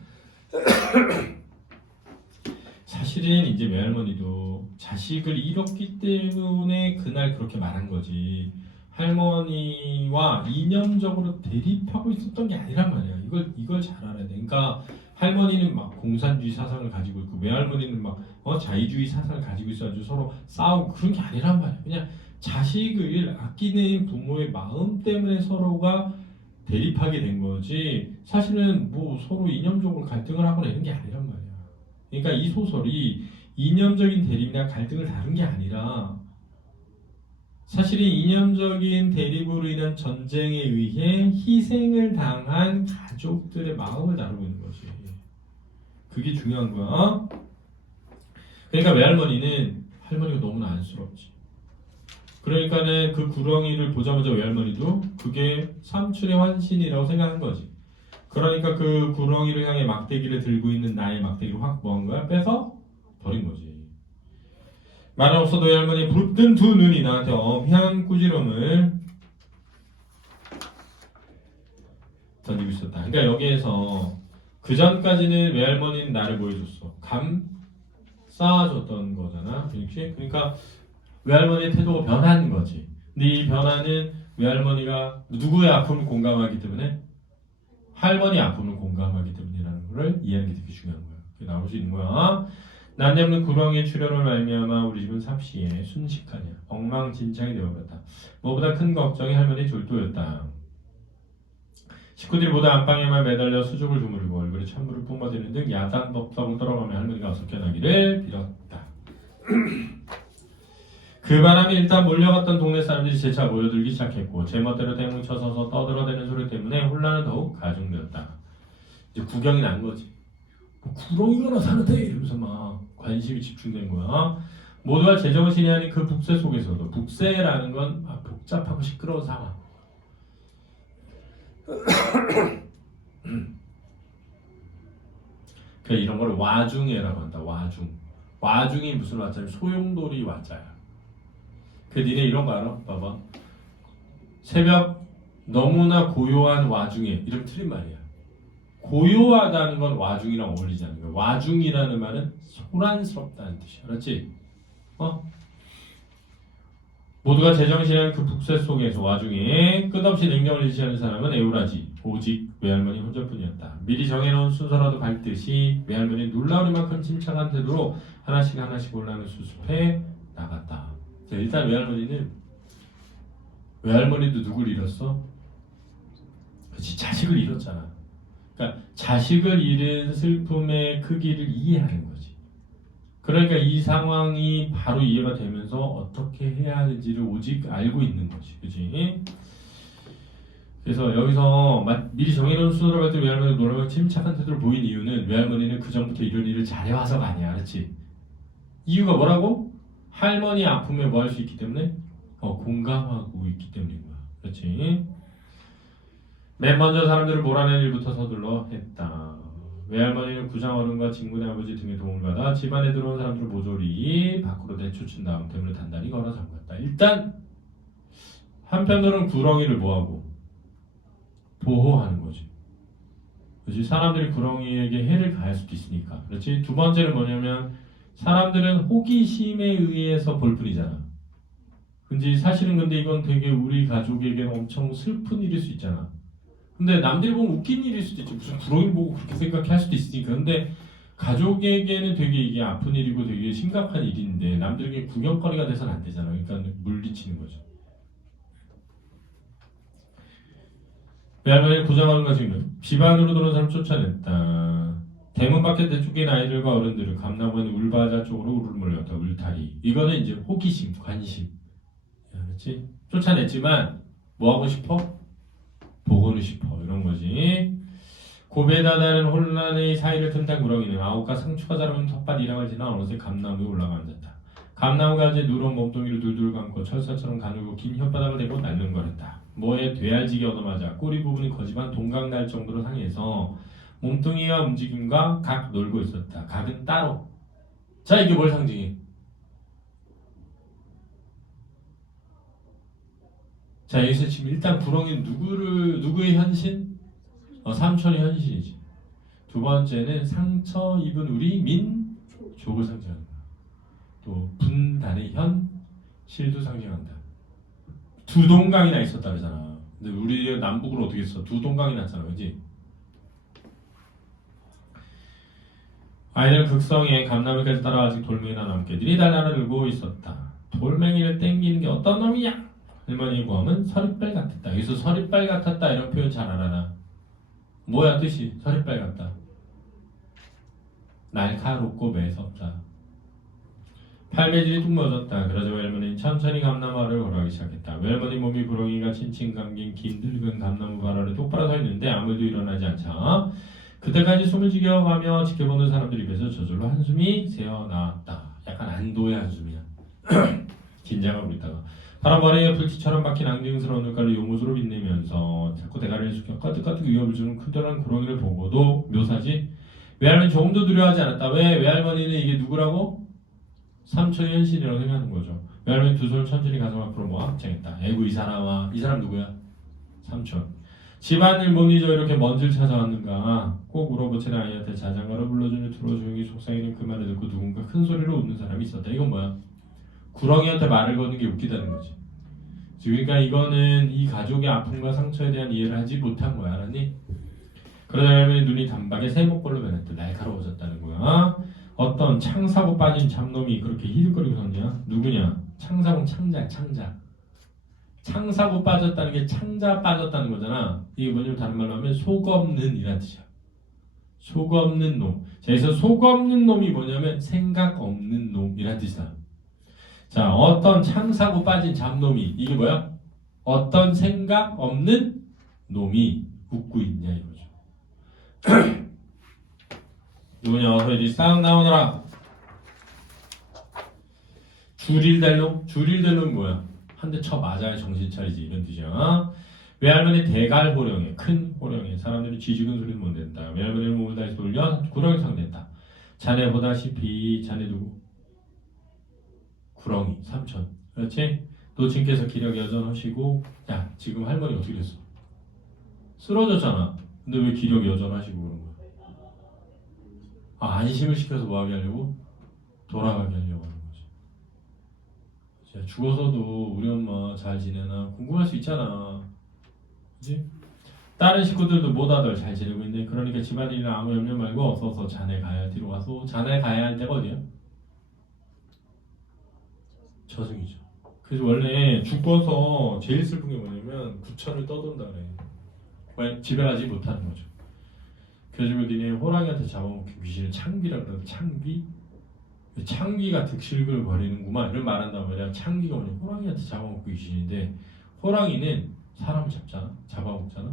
사실은 이제 외할머니도 자식을 잃었기 때문에 그날 그렇게 말한 거지. 할머니와 이념적으로 대립하고 있었던 게 아니란 말이야. 이걸 잘 알아야 돼. 그러니까 할머니는 막 공산주의 사상을 가지고 있고 외할머니는 막 자유주의 사상을 가지고 있어가지고 서로 싸우고 그런 게 아니란 말이야. 그냥 자식을 아끼는 부모의 마음 때문에 서로가 대립하게 된 거지. 사실은 뭐 서로 이념적으로 갈등을 하거나 이런 게 아니란 말이야. 그러니까 이 소설이 이념적인 대립이나 갈등을 다룬 게 아니라 사실은 이념적인 대립으로 인한 전쟁에 의해 희생을 당한 가족들의 마음을 다루고 있는 거지. 그게 중요한 거야. 그러니까 외할머니는 할머니가 너무나 안쓰럽지. 그러니까는 그 구렁이를 보자마자 외할머니도 그게 삼촌의 환신이라고 생각한 거지. 그러니까 그 구렁이를 향해 막대기를 들고 있는 나의 막대기를 확 뭐한 거야? 빼서 버린 거지. 말은 없어도 외할머니 붉은 두 눈이 나한테 엄한 꾸지럼을 던지고 있었다. 그러니까 여기에서 그 전까지는 외할머니는 나를 뭐 해줬어? 감싸줬던 거잖아. 그렇지? 그러니까 외할머니의 태도가 변한 거지. 근데 이 변화는 외할머니가 누구의 아픔을 공감하기 때문에 할머니 아픔을 공감하기 때문이라는 걸 이해하는 게 되게 중요한 거야. 그게 나올 수 있는 거야. 난잡는 구렁이의 출현을 말미암아 우리 집은 삽시에 순식하냐 엉망진창이 되어버렸다. 무엇보다 큰 걱정이 할머니의 졸도였다. 식구들이 모두 안방에만 매달려 수족을 주무르고 얼굴에 찬물을 뿜어대는 등 야단법석을 떨어가며 할머니가 어서 깨나기를 빌었다. 그 바람에 일단 몰려갔던 동네 사람들이 재차 모여들기 시작했고 제멋대로 대문 쳐서서 떠들어대는 소리 때문에 혼란은 더욱 가중되었다. 이제 구경이 난 거지. 뭐 구렁이거나 사는데 이러면서 막 관심이 집중된 거야. 모두가 제정신이 아닌 그 북새 속에서도 북새라는 건 복잡하고 시끄러운 상황. 그러니까 이런 걸 와중예라고 한다. 와중이 무슨 와자면 소용돌이 와자야. 그 니네 이런 거 알아? 봐봐. 새벽 너무나 고요한 와중에 이름 틀린 말이야. 고요하다는 건 와중이랑 어울리지 않는 거야. 와중이라는 말은 소란스럽다는 뜻이야. 그렇지? 모두가 제정신한 그 북새 속에서 와중에 끝없이 냉정을 일치하는 사람은 에우라지 오직 외할머니 혼자뿐이었다. 미리 정해놓은 순서라도 밟듯이 외할머니는 놀라울 만큼 침착한 태도로 하나씩 올라가는 수습해 나갔다. 자, 일단 외할머니도 누굴 잃었어? 그렇지, 자식을 잃었잖아. 그러니까 자식을 잃은 슬픔의 크기를 이해하는 거지. 그러니까 이 상황이 바로 이해가 되면서 어떻게 해야 하는지를 오직 알고 있는 거지. 그치? 그래서 여기서 미리 정해놓은 순서로 갈 때 외할머니가 놀라면 침착한 태도를 보인 이유는 외할머니는 그전부터 이런 일을 잘해와서가 아니야. 그렇지? 이유가 뭐라고? 할머니 아픔에 뭐 할 수 있기 때문에? 공감하고 있기 때문인 거야. 그렇지? 맨 먼저 사람들을 몰아낸 일부터 서둘러 했다. 외할머니는 구장어른과 직문의 아버지 등의 도움을 받아 집안에 들어온 사람들을 모조리 밖으로 내쫓은 다음 대문을 단단히 걸어 잠갔다. 일단 한편으로는 구렁이를 뭐하고? 보호하는 거지. 그렇지? 사람들이 구렁이에게 해를 가할 수도 있으니까. 그렇지? 두 번째는 뭐냐면 사람들은 호기심에 의해서 볼 뿐이잖아. 근데 이건 되게 우리 가족에게는 엄청 슬픈 일일 수 있잖아. 근데 남들이 보면 웃긴 일일 수도 있죠. 무슨 구렁이를 보고 그렇게 생각할 수도 있으니까. 근데 가족에게는 되게 이게 아픈 일이고 되게 심각한 일인데 남들에게 구경거리가 돼서는 안 되잖아. 그러니까 물리치는 거죠. 외할머니는 구정하는 것이 집 안으로 들어온 사람 쫓아냈다. 대문 밖에 내쫓긴 아이들과 어른들을 감나무는 울바자 쪽으로 우르르 몰려갔다. 울타리. 이거는 이제 호기심, 관심. 그렇지? 쫓아냈지만 뭐 하고 싶어? 보고는 싶어. 이런 거지. 고배다다는 혼란의 사이를 틈탄 구렁이는 아홉과 상추가 자라는 텃밭 이랑을 지나 어느새 감나무에 올라가 앉았다. 감나무 가지에 누런 몸뚱이를 둘둘 감고 철사처럼 가늘고 긴 혓바닥을 대고 날름거렸다. 뭐에 돼알지게 얻어맞아 꼬리 부분이 거지만 동강 날 정도로 상해서 몸뚱이와 움직임과 각 놀고 있었다. 각은 따로. 자, 이게 뭘 상징해? 자, 여기서 지금 일단 구렁이는 누구의 현신? 삼촌의 현신이지. 두 번째는 상처 입은 우리 민족을 상징하는 거야. 또 분단의 현, 실도 상징한다. 두 동강이나 있었다 그러잖아. 근데 우리 남북으로 어떻게 했어? 두 동강이 났잖아, 그렇지? 아이들은 극성에 감나무까지 따라 아직 돌멩이나 남개들이 달려들고 있었다. 돌멩이를 땡기는 게 어떤 놈이야? 할머니의 고함은 서리빨 같았다. 여기서 서리빨 같았다 이런 표현 잘 알아라. 뭐야 뜻이? 서리빨 같다. 날카롭고 매섭다. 팔매질이 뚝 멎었다. 그러자 외할머니는 천천히 감나무를 걸어가기 시작했다. 외할머니 몸이 구렁이가 칭칭 감긴 긴 늙은 감나무 발 아래 똑바로 서 있는데 아무도 일어나지 않자 그때까지 숨을 지겨워가며 지켜보는 사람들 입에서 저절로 한숨이 새어나왔다. 약간 안도의 한숨이야. 긴장하고 있다가 바람 머리에 불티처럼 박힌 앙증스러운 눈깔로 요무스로 빛내면서 자꾸 대가리를 숙여 까뜩까뜩 위협을 주는 큰절한 구렁이를 보고도 묘사지. 외할머니 조금도 두려워하지 않았다. 왜? 외할머니는 이게 누구라고? 삼촌의 현신이라고 생각하는 거죠. 외할머니 두 손을 천천히 가슴 앞으로 모아 합장했다. 에구 이 사람 누구야? 삼촌. 집안일 못 잊어 이렇게 먼지를 찾아왔는가? 꼭 울어보채는 아이한테 자장가를 불러주는 투로 조용히 속삭이는 그 말을 듣고 누군가 큰 소리로 웃는 사람이 있었다. 이건 뭐야? 구렁이한테 말을 거는 게 웃기다는 거지. 그러니까 이거는 이 가족의 아픔과 상처에 대한 이해를 하지 못한 거야. 알았니? 그러자 할머니 눈이 단박에 새목걸로 변했다. 날카로워졌다는 거야. 어떤 창사고 빠진 잡놈이 그렇게 히득거리고 섰냐? 누구냐? 창사고 창자야. 창사고 빠졌다는 게 창자 빠졌다는 거잖아. 이게 뭐냐면 다른 말로 하면 속 없는 이란 뜻이야. 속 없는 놈. 자, 그래서 속 없는 놈이 뭐냐면 생각 없는 놈이란 뜻이다. 자, 어떤 창사고 빠진 잡놈이 이게 뭐야? 어떤 생각 없는 놈이 웃고 있냐 이거죠. 누구냐 어서 이리 싹 나오너라. 줄일 놈? 줄일 놈이 뭐야? 한 대 쳐 맞아야 정신 차리지 이런 뜻이야. 외할머니 대갈 호령에 큰 호령에 사람들이 쥐죽은 소리를 못 낸다. 외할머니를 몸을 다시 돌려 구렁이 상됐다. 자네 보다시피 자네 누구? 구렁이 삼촌. 그렇지? 노친께서 기력 여전하시고 야 지금 할머니 어떻게 됐어? 쓰러졌잖아. 근데 왜 기력 여전하시고 그런 거야? 아 안심을 시켜서 뭐 하게 하려고? 돌아가게 하려고 하는 거지. 진짜 죽어서도 우리 엄마 잘 지내나 궁금할 수 있잖아. 그치? 다른 식구들도 모다들 잘 지내고 있는데 그러니까 집안일이랑 아무 염려 말고 어서 자네 가야 할 뒤로 가서 자네 가야 할 데가 어디야? 저승이죠. 그래서 원래 죽어서 제일 슬픈 게 뭐냐면 구천을 떠돈다 그래. 왜? 집에 가지 못하는 거죠. 그래가지고 니네 호랑이한테 잡아먹힌 귀신을 창귀라 그러고 창귀? 창귀가 득실글 버리는구만 이런 말 한단 말이야. 창귀가 뭐냐 호랑이한테 잡아먹고 귀신인데 호랑이는 사람을 잡잖아 잡아먹잖아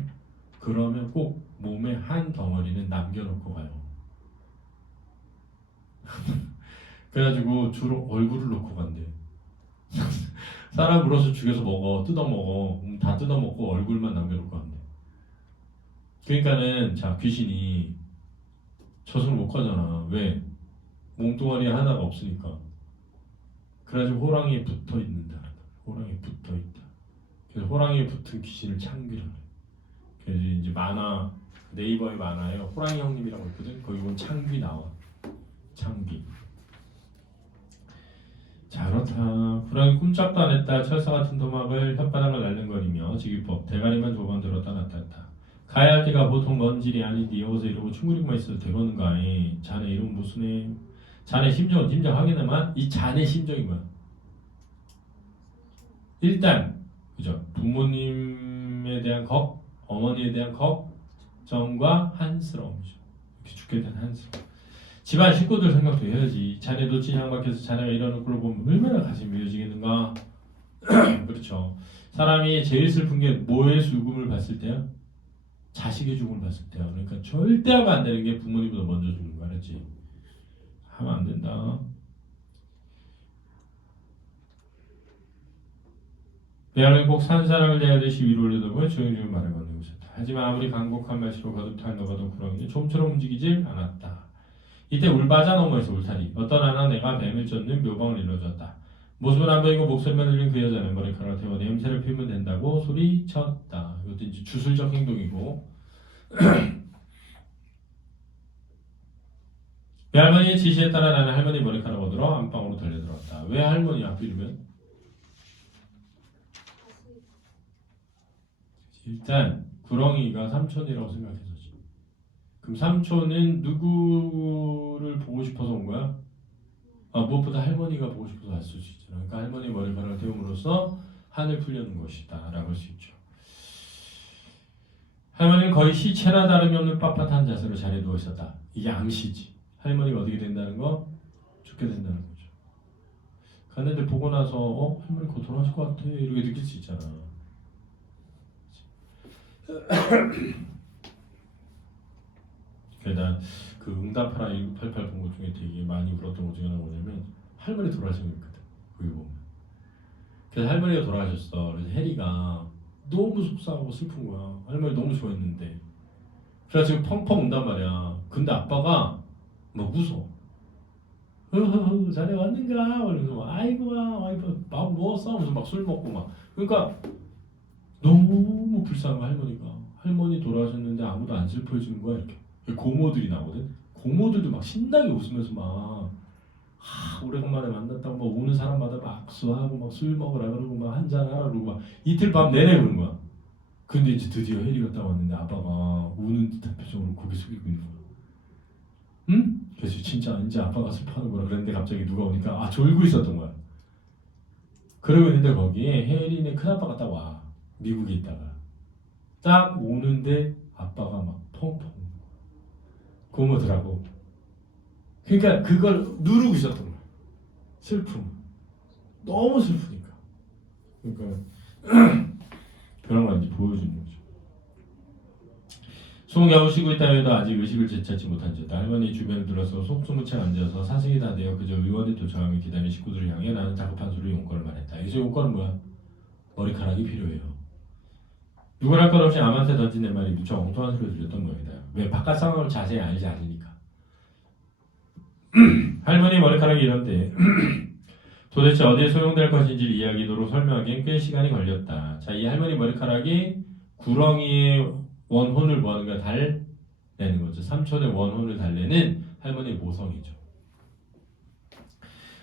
그러면 꼭 몸에 한 덩어리는 남겨놓고 가요. 그래가지고 주로 얼굴을 놓고 간대. 사람 물어서 죽여서 먹어 뜯어먹어 다 뜯어먹고 얼굴만 남겨놓고 간대. 그러니까는 자 귀신이 저승을 못 가잖아. 왜? 몸뚱아리 하나가 없으니까. 그래가지고 호랑이에 붙어 있는다. 호랑이에 붙어 있다. 그래서 호랑이에 붙은 귀신을 창귀라 그래. 그래서 이제 만화 네이버에 만화에 호랑이 형님이라고 있거든. 거기 보면 창귀 나와. 창귀. 자 그렇다. 호랑이 꼼짝도 안 했다. 철사 같은 도막을 혓바닥을 날름거리며 지기법 대가리만 두 번 들었다 놨다 했다. 가야 할 때가 보통 먼 길이 아니디 여기서 이러고 충구리만 있어도 되거는가이. 자네 이름 무슨 애? 자네 심정은 심정 확인해만 이 자네 심정이 뭐야? 일단 그죠? 부모님에 대한 걱, 어머니에 대한 걱정과 한스러움이죠. 이렇게 죽게 된 한스러움. 집안 식구들 생각도 해야지. 자네 놓친 향박해서 자네가 이러는 걸 보면 얼마나 가슴이 미어지겠는가. 그렇죠. 사람이 제일 슬픈 게 뭐의 죽음을 봤을 때야? 자식의 죽음을 봤을 때야. 그러니까 절대 하면 안 되는 게 부모님보다 먼저 죽는 거 알았지? 하면 안 된다. 외할머니 꼭 산사람을 대하듯이 위로 올려다보며 조용히 말을 건네고 있었다. 하지만 아무리 간곡한 말씨로 거듭탈 넘어던 구렁이는 좀처럼 움직이질 않았다. 이때 울바자 너머에서 울타리 어떤 하나 내가 뱀을 쫓는 묘방을 일러줬다. 모습은 안 보이고 목소리만 들린 그 여자는 머리카락을 태워 냄새를 피우면 된다고 소리쳤다. 이것도 이제 주술적 행동이고 외할머니의 지시에 따라 나는 할머니 머리카락을 얻으러 안방으로 달려들었다. 왜 할머니 앞이면? 일단 구렁이가 삼촌이라고 생각해서지. 그럼 삼촌은 누구를 보고 싶어서 온 거야? 무엇보다 할머니가 보고 싶어서 왔을 수 있잖아. 그러니까 할머니 머리카락을 태움으로써 한을 풀려는 것이다 라고 할 수 있죠. 할머니는 거의 시체나 다름이 없는 빳빳한 자세로 자리에 누워 있었다. 이게 암시지. 할머니가 어떻게 된다는 거? 죽게 된다는 거죠. 갔는데 보고 나서 할머니 곧 돌아가실 것 같아 이렇게 느낄 수 있잖아. 그러니까 그 응답하라 1988 본 것 중에 되게 많이 울었던 것 중에 하나가 뭐냐면 할머니 돌아가신 거 있거든. 거기 보면. 그래서 할머니가 돌아가셨어. 그래서 해리가 너무 속상하고 슬픈 거야. 할머니 너무 좋아했는데. 그래서 펑펑 운단 말이야. 근데 아빠가 막 웃어. 흐흐흐 자네 왔는가? 이러면서 막 아이고 밥 먹었어? 하면서 막 술 먹고 막. 그러니까 너무 불쌍한 거야 할머니가. 할머니 돌아가셨는데 아무도 안 슬퍼해 주는 거야 이렇게. 고모들이 나거든. 고모들도 막 신나게 웃으면서 막 오래간만에 만났다고 막 우는 사람마다 막 악수하고 막 술 먹으라 그러고 막 한잔하라 그러고 막 이틀 밤 내내 그런 거야. 근데 이제 드디어 해리가 딱 왔는데 아빠가 우는 듯한 표정으로 고개 숙이고 있는 거야. 응? 그래서 진짜 이제 아빠가 슬퍼하는구나 그랬는데 갑자기 누가 오니까 졸고 있었던 거야. 그러고 있는데 거기에 해리네 큰아빠가 딱 와. 미국에 있다가 딱 오는데 아빠가 막 펑펑 고모더라고. 그러니까 그걸 누르고 있었던 거야. 슬픔. 너무 슬프니까. 그러니까 그런 걸 이제 보여주는 거죠. 숨은 겨우 쉬고 있다 해도 아직 의식을 되찾지 못한 채 할머니 주변을 들어서 속수무책 앉아서 사색이 다 되어 그저 의원이 도착하며 기다리는 식구들을 향해 나는 다급한 소리로 용건을 말했다. 여기서 용건은 뭐야? 머리카락이 필요해요. 누구랄 것 없이 암한테 던진 내 말이 무척 엉뚱한 소리를 들렸던 모양이다. 왜? 바깥 상황을 자세히 알지 않으니까. 할머니 머리카락이 이런데 도대체 어디에 소용될 것인지 이야기도록 설명하기엔 꽤 시간이 걸렸다. 자, 이 할머니 머리카락이 구렁이의 원혼을 뭐하는가 달내는 거죠. 삼촌의 원혼을 달래는 할머니 모성이죠.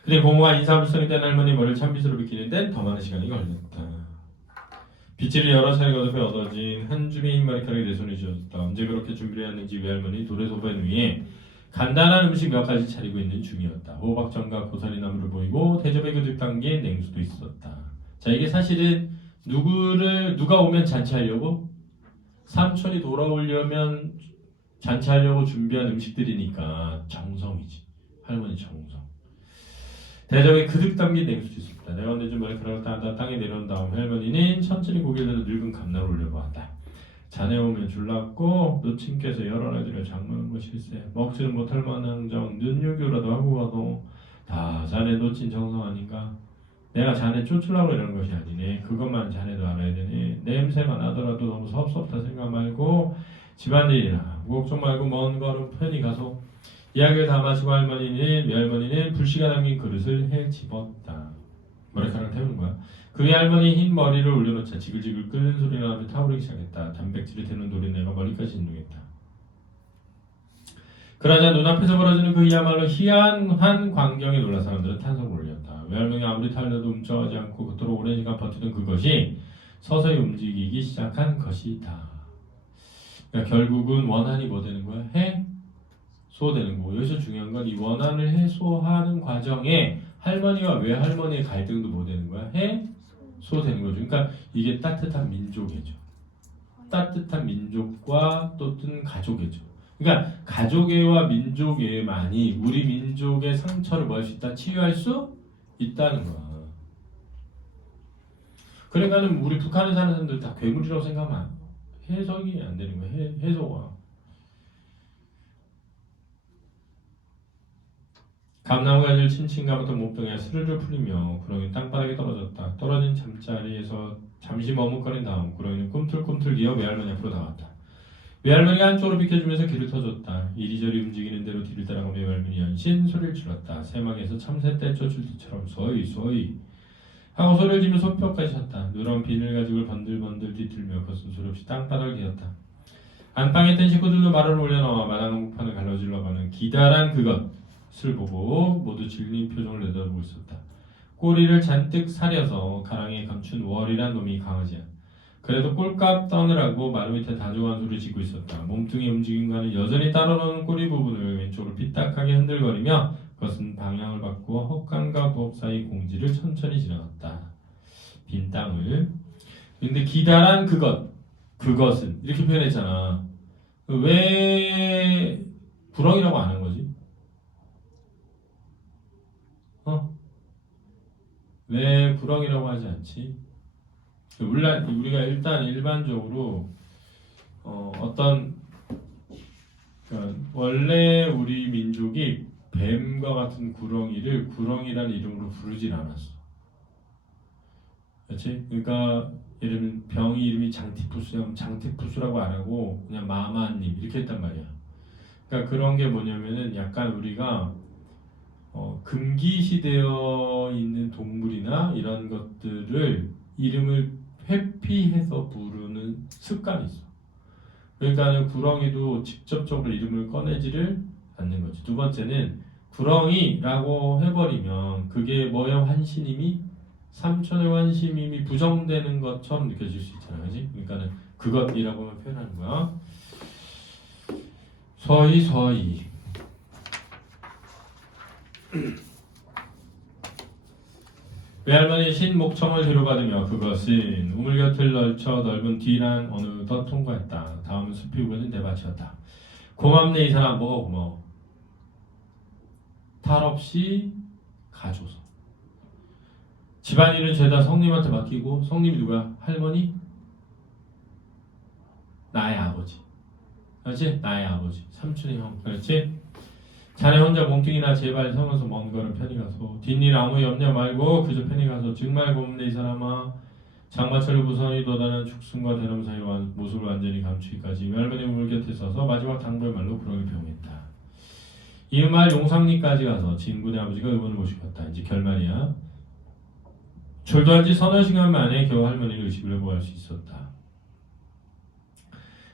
근데 고모가 인사불성이 된 할머니 머리를 찬빗으로 빗기는 데는 더 많은 시간이 걸렸다. 빗질을 여러 차례 거듭해 얻어진 한 줌의 흰 머리카락이 내 손에 쥐어졌다. 언제 그렇게 준비를 했는지 외할머니 도래소변 위에 간단한 음식 몇 가지 차리고 있는 중이었다. 호박전과 고사리 나물을 보이고 대접에 그득 담긴 냉수도 있었다. 자, 이게 사실은 누가 오면 잔치하려고? 삼촌이 돌아오려면 잔치하려고 준비한 음식들이니까 정성이지. 할머니 정성. 대접에 그득 담긴 냉수도 있었다. 내가 내준 머리카락을 따다 땅에 내려온 다음 할머니는 천천히 고개를 들어 늙은 감나를 올려보았다. 자네 오면 줄났고 노친께서 여러 가지를 장만한 것일세. 먹지는 못할 만한정 눈요교라도 하고 가도 다 자네 놓친 정성 아닌가? 내가 자네 쫓으려고 이러는 것이 아니네. 그것만 자네도 알아야 되네. 냄새가 나더라도 너무 섭섭다 생각 말고 집안일이나 걱정 말고 먼 걸음 편히 가서 이야기를 다 마치고 외할머니는 불씨가 담긴 그릇을 헤집었다. 머리카락 태우는 거야. 그 외할머니 흰 머리를 올려놓자 지글지글 끓는 소리가 나며 타오르기 시작했다. 단백질이 되는 노린내가 머리까지 진동했다. 그러자 눈앞에서 벌어지는 그야말로 희한한 광경에 놀라 사람들은 탄성을 올렸다. 외할머니 아무리 탈려도 움쩍하지 않고 그토록 오랜 시간 버티던 그것이 서서히 움직이기 시작한 것이다. 그러니까 결국은 원한이 뭐 되는 거야? 해소되는 거고, 여기서 중요한 건 이 원한을 해소하는 과정에 할머니와 외할머니의 갈등도 뭐 되는 거야? 해소되는 거죠. 그러니까 이게 따뜻한 민족애죠. 따뜻한 민족과 또는 가족애죠. 그러니까 가족애와 민족애만이 우리 민족의 상처를 뭐 할 수 있다? 치유할 수 있다는 거야. 그러니까는 우리 북한에 사는 사람들 다 괴물이라고 생각하면 해석이 안 되는 거야. 해소가. 감나무가 늘 칭칭가부터 몸뚱이에 스르르 풀리며 구렁이는 땅바닥에 떨어졌다. 떨어진 잠자리에서 잠시 머뭇거린 다음 구렁이는 꿈틀꿈틀 기어 외할머니 앞으로 나왔다. 외할머니가 한쪽으로 비켜주면서 길을 터줬다. 이리저리 움직이는 대로 뒤를 따라가며 외할머니 연신 소리를 질렀다. 새막에서 참새 떼쫓을 때처럼 소이 소이 하고 소리를 지며 손뼉까지 쳤다. 누런 비늘 가죽을 번들번들 뒤틀며 거슨 소리 없이 땅바닥을 기었다. 안방에 있던 식구들도 말을 올려놓아 마당 한복판을 갈라질러가는 기다란 그것을 보고 모두 질린 표정을 내다보고 있었다. 꼬리를 잔뜩 사려서 가랑이에 감춘 월이란 놈이 강아지야. 그래도 꼴값 떠느라고 마루 밑에 다정한 소리를 짓고 있었다. 몸뚱이 움직임과는 여전히 따라오는 꼬리 부분을 왼쪽으로 삐딱하게 흔들거리며 그것은 방향을 바꾸어 헛간과 부엌 사이 공지를 천천히 지나갔다. 빈 땅을. 근데 기다란 그것은 이렇게 표현했잖아. 왜 구렁이라고 안 한 거지? 왜 구렁이라고 하지 않지? 우리가 일단 일반적으로 어떤 그러니까 원래 우리 민족이 뱀과 같은 구렁이를 구렁이라는 이름으로 부르진 않았어. 그렇지? 그러니까 예를 들면 병이 이름이 장티푸스면 장티푸스라고 안 하고 그냥 마마님 이렇게 했단 말이야. 그러니까 그런 게 뭐냐면은 약간 우리가 금기시되어 있는 동물이나 이런 것들을 이름을 회피해서 부르는 습관이 있어. 그러니까는 구렁이도 직접적으로 이름을 꺼내지를 않는 거지. 두 번째는 구렁이라고 해버리면 그게 뭐의 환신임이 삼촌의 환심임이 부정되는 것처럼 느껴질 수 있잖아, 그렇지? 그러니까는 그것이라고만 표현하는 거야. 서희 외할머니 신 목청을 뒤로받으며 그것은 우물 곁을 널쳐 넓은 뒤란 어느덧 통과했다. 다음은 숲이 우거진 대밭이었다. 고맙네 이 사람. 뭐가 고마워? 탈 없이 가줘서. 집안일은 죄다 성님한테 맡기고 성님이 누구야? 할머니? 나의 아버지. 그렇지? 나의 아버지. 삼촌이 형. 그렇지? 자네 혼자 몸뚱이나 제발 삼아서 먼 걸음 편히 가서 뒷일 아무 염려 말고 그저 편히 가서 정말 고운데 이 사람아 장마철을 무선히 도다는 축순과 대놈 사이 모습을 완전히 감추기까지 외할머니 우물 곁에 서서 마지막 당부의 말로 구렁이 병했다. 이음말 용상리까지 가서 진군의 아버지가 의원을 모시고 갔다. 이제 결말이야. 졸도한 지 서너 시간 만에 겨우 할머니를 의식을 회복할 수 있었다.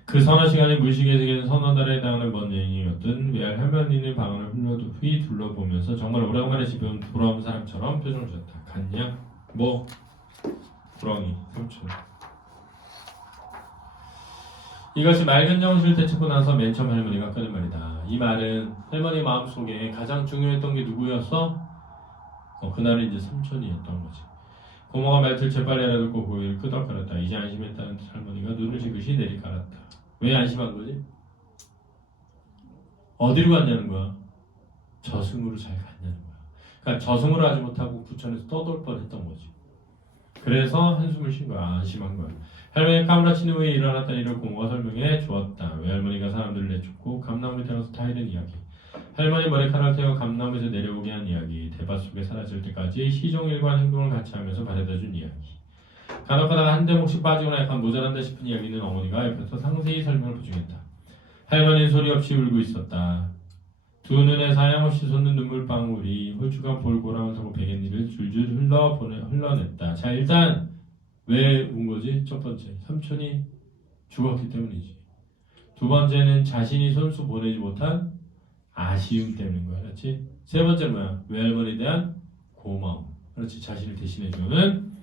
그 서너 시간이 물식의 세계는 서너 달에 해당하는 먼 여행이었던 외할 할머니는 방을 휘 둘러보면서 정말 오랜만에 집에 온 돌아온 사람처럼 표정을 지었다. 갔냐? 뭐? 구렁이, 삼촌. 이것이 맑은 정신을 되찾고 나서 맨 처음 할머니가 꺼낸 말이다. 이 말은 할머니 마음속에 가장 중요했던 게 누구였어? 그날은 이제 삼촌이었던 거지. 고모가 말투를 재빨리 알아듣고 고개를 끄덕거렸다. 이제 안심했다는 할머니가 눈을 지그시 내리깔았다. 왜 안심한 거지? 어디로 갔냐는 거야? 저승으로 잘 갔냐는 거야. 그러니까 저승으로 하지 못하고 부천에서 떠돌 뻔했던 거지. 그래서 한숨을 쉰 거야. 안심한 거야. 할머니가 까무라치는 후에 일어났던 일을 고모가 설명해 주었다. 외할머니가 사람들을 내쫓고 감나무에 태워서 타이른 이야기. 할머니 머리카락을 태워 감나무에서 내려오게 한 이야기. 대밭 속에 사라질 때까지 시종일관 행동을 같이 하면서 바래다준 이야기. 간혹가다가 한 대목씩 빠지거나 약간 모자란다 싶은 이야기는 어머니가 옆에서 상세히 설명을 보충했다. 할머니는 소리 없이 울고 있었다. 두 눈에 사양없이 솟는 눈물방울이 홀쭉한 볼고랑을 타고 베갯니를 줄줄 흘러냈다. 자, 일단 왜 운 거지? 첫 번째, 삼촌이 죽었기 때문이지. 두 번째는 자신이 손수 보내지 못한 아쉬움 때문인 거야. 그렇지? 세 번째는 뭐야? 외할머니에 대한 고마움. 그렇지? 자신을 대신해주는.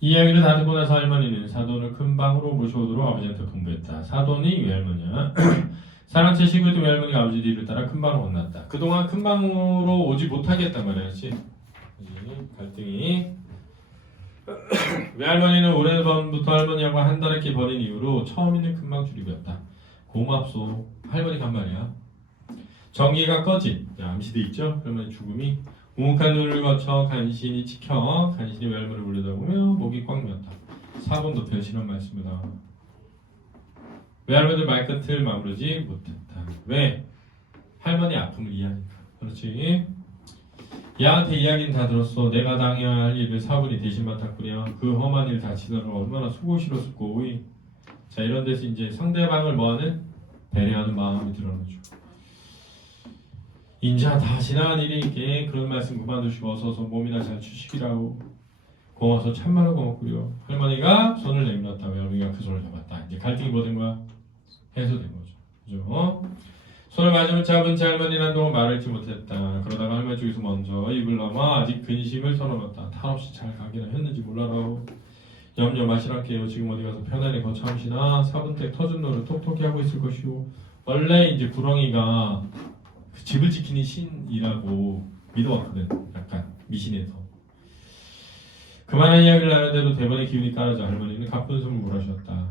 이 이야기를 다 듣고 나서 할머니는 사돈을 큰 방으로 모셔오도록 아버지한테 분부했다. 사돈이 외할머니야. 사랑채 시구했던 외할머니가 아버지 뒤를 따라 큰 방으로 건넜다. 그동안 큰 방으로 오지 못하겠단 말이야. 그렇지? 갈등이. 외할머니는 오래전부터 할머니하고 한 달 있게 버린 이후로 처음 있는 큰방 줄이고였다. 고맙소. 할머니 간 말이야. 전기가 꺼진. 암시돼 있죠? 할머니 죽음이. 우묵한 눈을 거쳐 간신히 지켜 간신히 외할머니를 불러다보며 목이 꽉 메었다. 4번도 별신한 말씀이다. 외할머니 말끝을 마무르지 못했다. 왜? 할머니 아픔을 이해하니까. 그렇지? 야한테 이야기는 다 들었어. 내가 당해야 할 일을 사분이 대신 맡았구려. 그 험한 일 다치느라 얼마나 수고스럽고. 자, 이런 데서 이제 상대방을 뭐하는? 배려하는 마음이 드러나죠. 인자 다 지나간 일이니까 그런 말씀 그만두시고 어서서 몸이나 잘 추시기라고. 고마워서 참말로 고맙구려. 할머니가 손을 내밀었다. 외할머니가 그 손을 잡았다. 이제 갈등이 뭐 된 거야? 해소된 거죠. 그죠? 손을 마지막 잡은 채 할머니는 한동안 말을 잊지 못했다. 그러다가 할머니 쪽에서 먼저 입을 넘어 아직 근심을 털어놨다. 탈없이 잘 가기나 했는지 몰라라. 염려 마시랄게요. 지금 어디 가서 편안히 거참시나 사분댁 터진 노를 톡톡히 하고 있을 것이오. 원래 이제 구렁이가 그 집을 지키는 신이라고 믿어왔거든. 약간 미신에서. 그만한 이야기를 하는데도 대번에 기운이 깔아져 할머니는 가쁜 숨을 몰아쉬었다.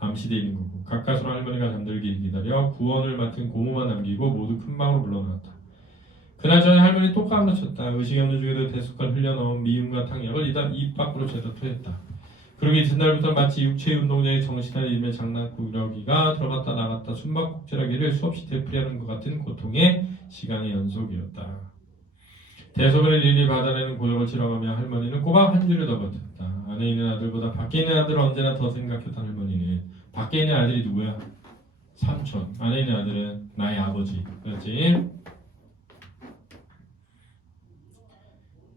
암시되어 있는 거고. 가까스로 할머니가 잠들길 기다려 구원을 맡은 고모만 남기고 모두 큰 방으로 물러나갔다. 그날 저녁 할머니 또 까무러쳤다. 의식이 없는 중에도 대숟갈 흘려넣은 미음과 탕약을 입 밖으로 죄다 토했다. 그러고 이튿날부터 마치 육체 운동장에 정신을 잃으며 장난꾸러기가 들어갔다 나갔다 숨바꼭질하기를 수없이 되풀이하는 것 같은 고통의 시간의 연속이었다. 대소변을 일일이 받아내는 고역을 치러가며 할머니는 꼬박 한 줄을 더 버텼다. 안에 있는 아들보다 밖에 있는 아들을 언제나 더 생각했던 할머니는 밖에 있는 아들이 누구야? 삼촌. 안에 있는 아들은 나의 아버지. 그렇지?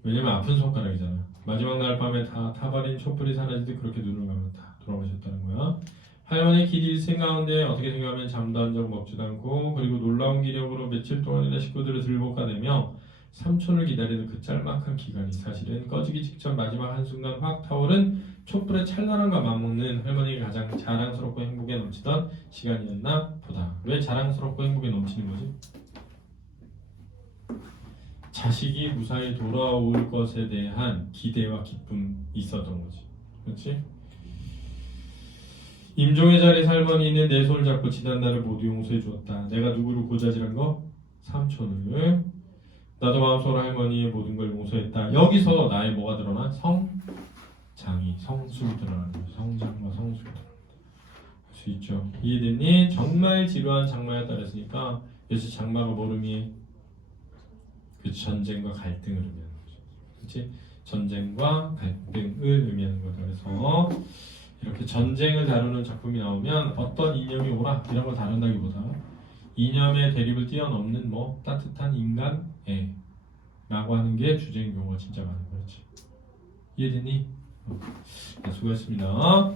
왜냐면 아픈 손가락이잖아. 마지막 날 밤에 다 타버린 촛불이 사라지듯 그렇게 눈을 감아 다 돌아가셨다는 거야. 할머니의 길 일생 가운데 어떻게 생각하면 잠도 한 적 먹지도 않고 그리고 놀라운 기력으로 며칠 동안이나 식구들을 들볶아내며 삼촌을 기다리는 그 짤막한 기간이 사실은 꺼지기 직전 마지막 한순간 확 타오른 촛불의 찬란함과 맞먹는 할머니가 가장 자랑스럽고 행복에 넘치던 시간이었나 보다. 왜 자랑스럽고 행복에 넘치는 거지? 자식이 무사히 돌아올 것에 대한 기대와 기쁨이 있었던 거지. 그렇지? 임종의 자리에 할머니는 내 손을 잡고 지난 날을 모두 용서해 주었다. 내가 누구를 고자질한 거? 삼촌을. 나도 마음속으로 할머니의 모든 걸 용서했다. 여기서 나의 뭐가 드러나? 성장이, 성숙이 드러나는 거죠. 성장과 성숙이 드러난다. 할 수 있죠. 이해됐니? 정말 지루한 장마에 따랐으니까 예수 장마가 뭘 의미해? 그 전쟁과 갈등을 의미하는 거죠. 그렇지? 전쟁과 갈등을 의미하는 거다. 그래서 이렇게 전쟁을 다루는 작품이 나오면 어떤 이념이 오라 이런 걸 다룬다기보다 이념의 대립을 뛰어넘는 뭐 따뜻한 인간애 라고 하는 게 주제인 경우가 진짜 많은 거지. 이해되니? 네, 수고했습니다.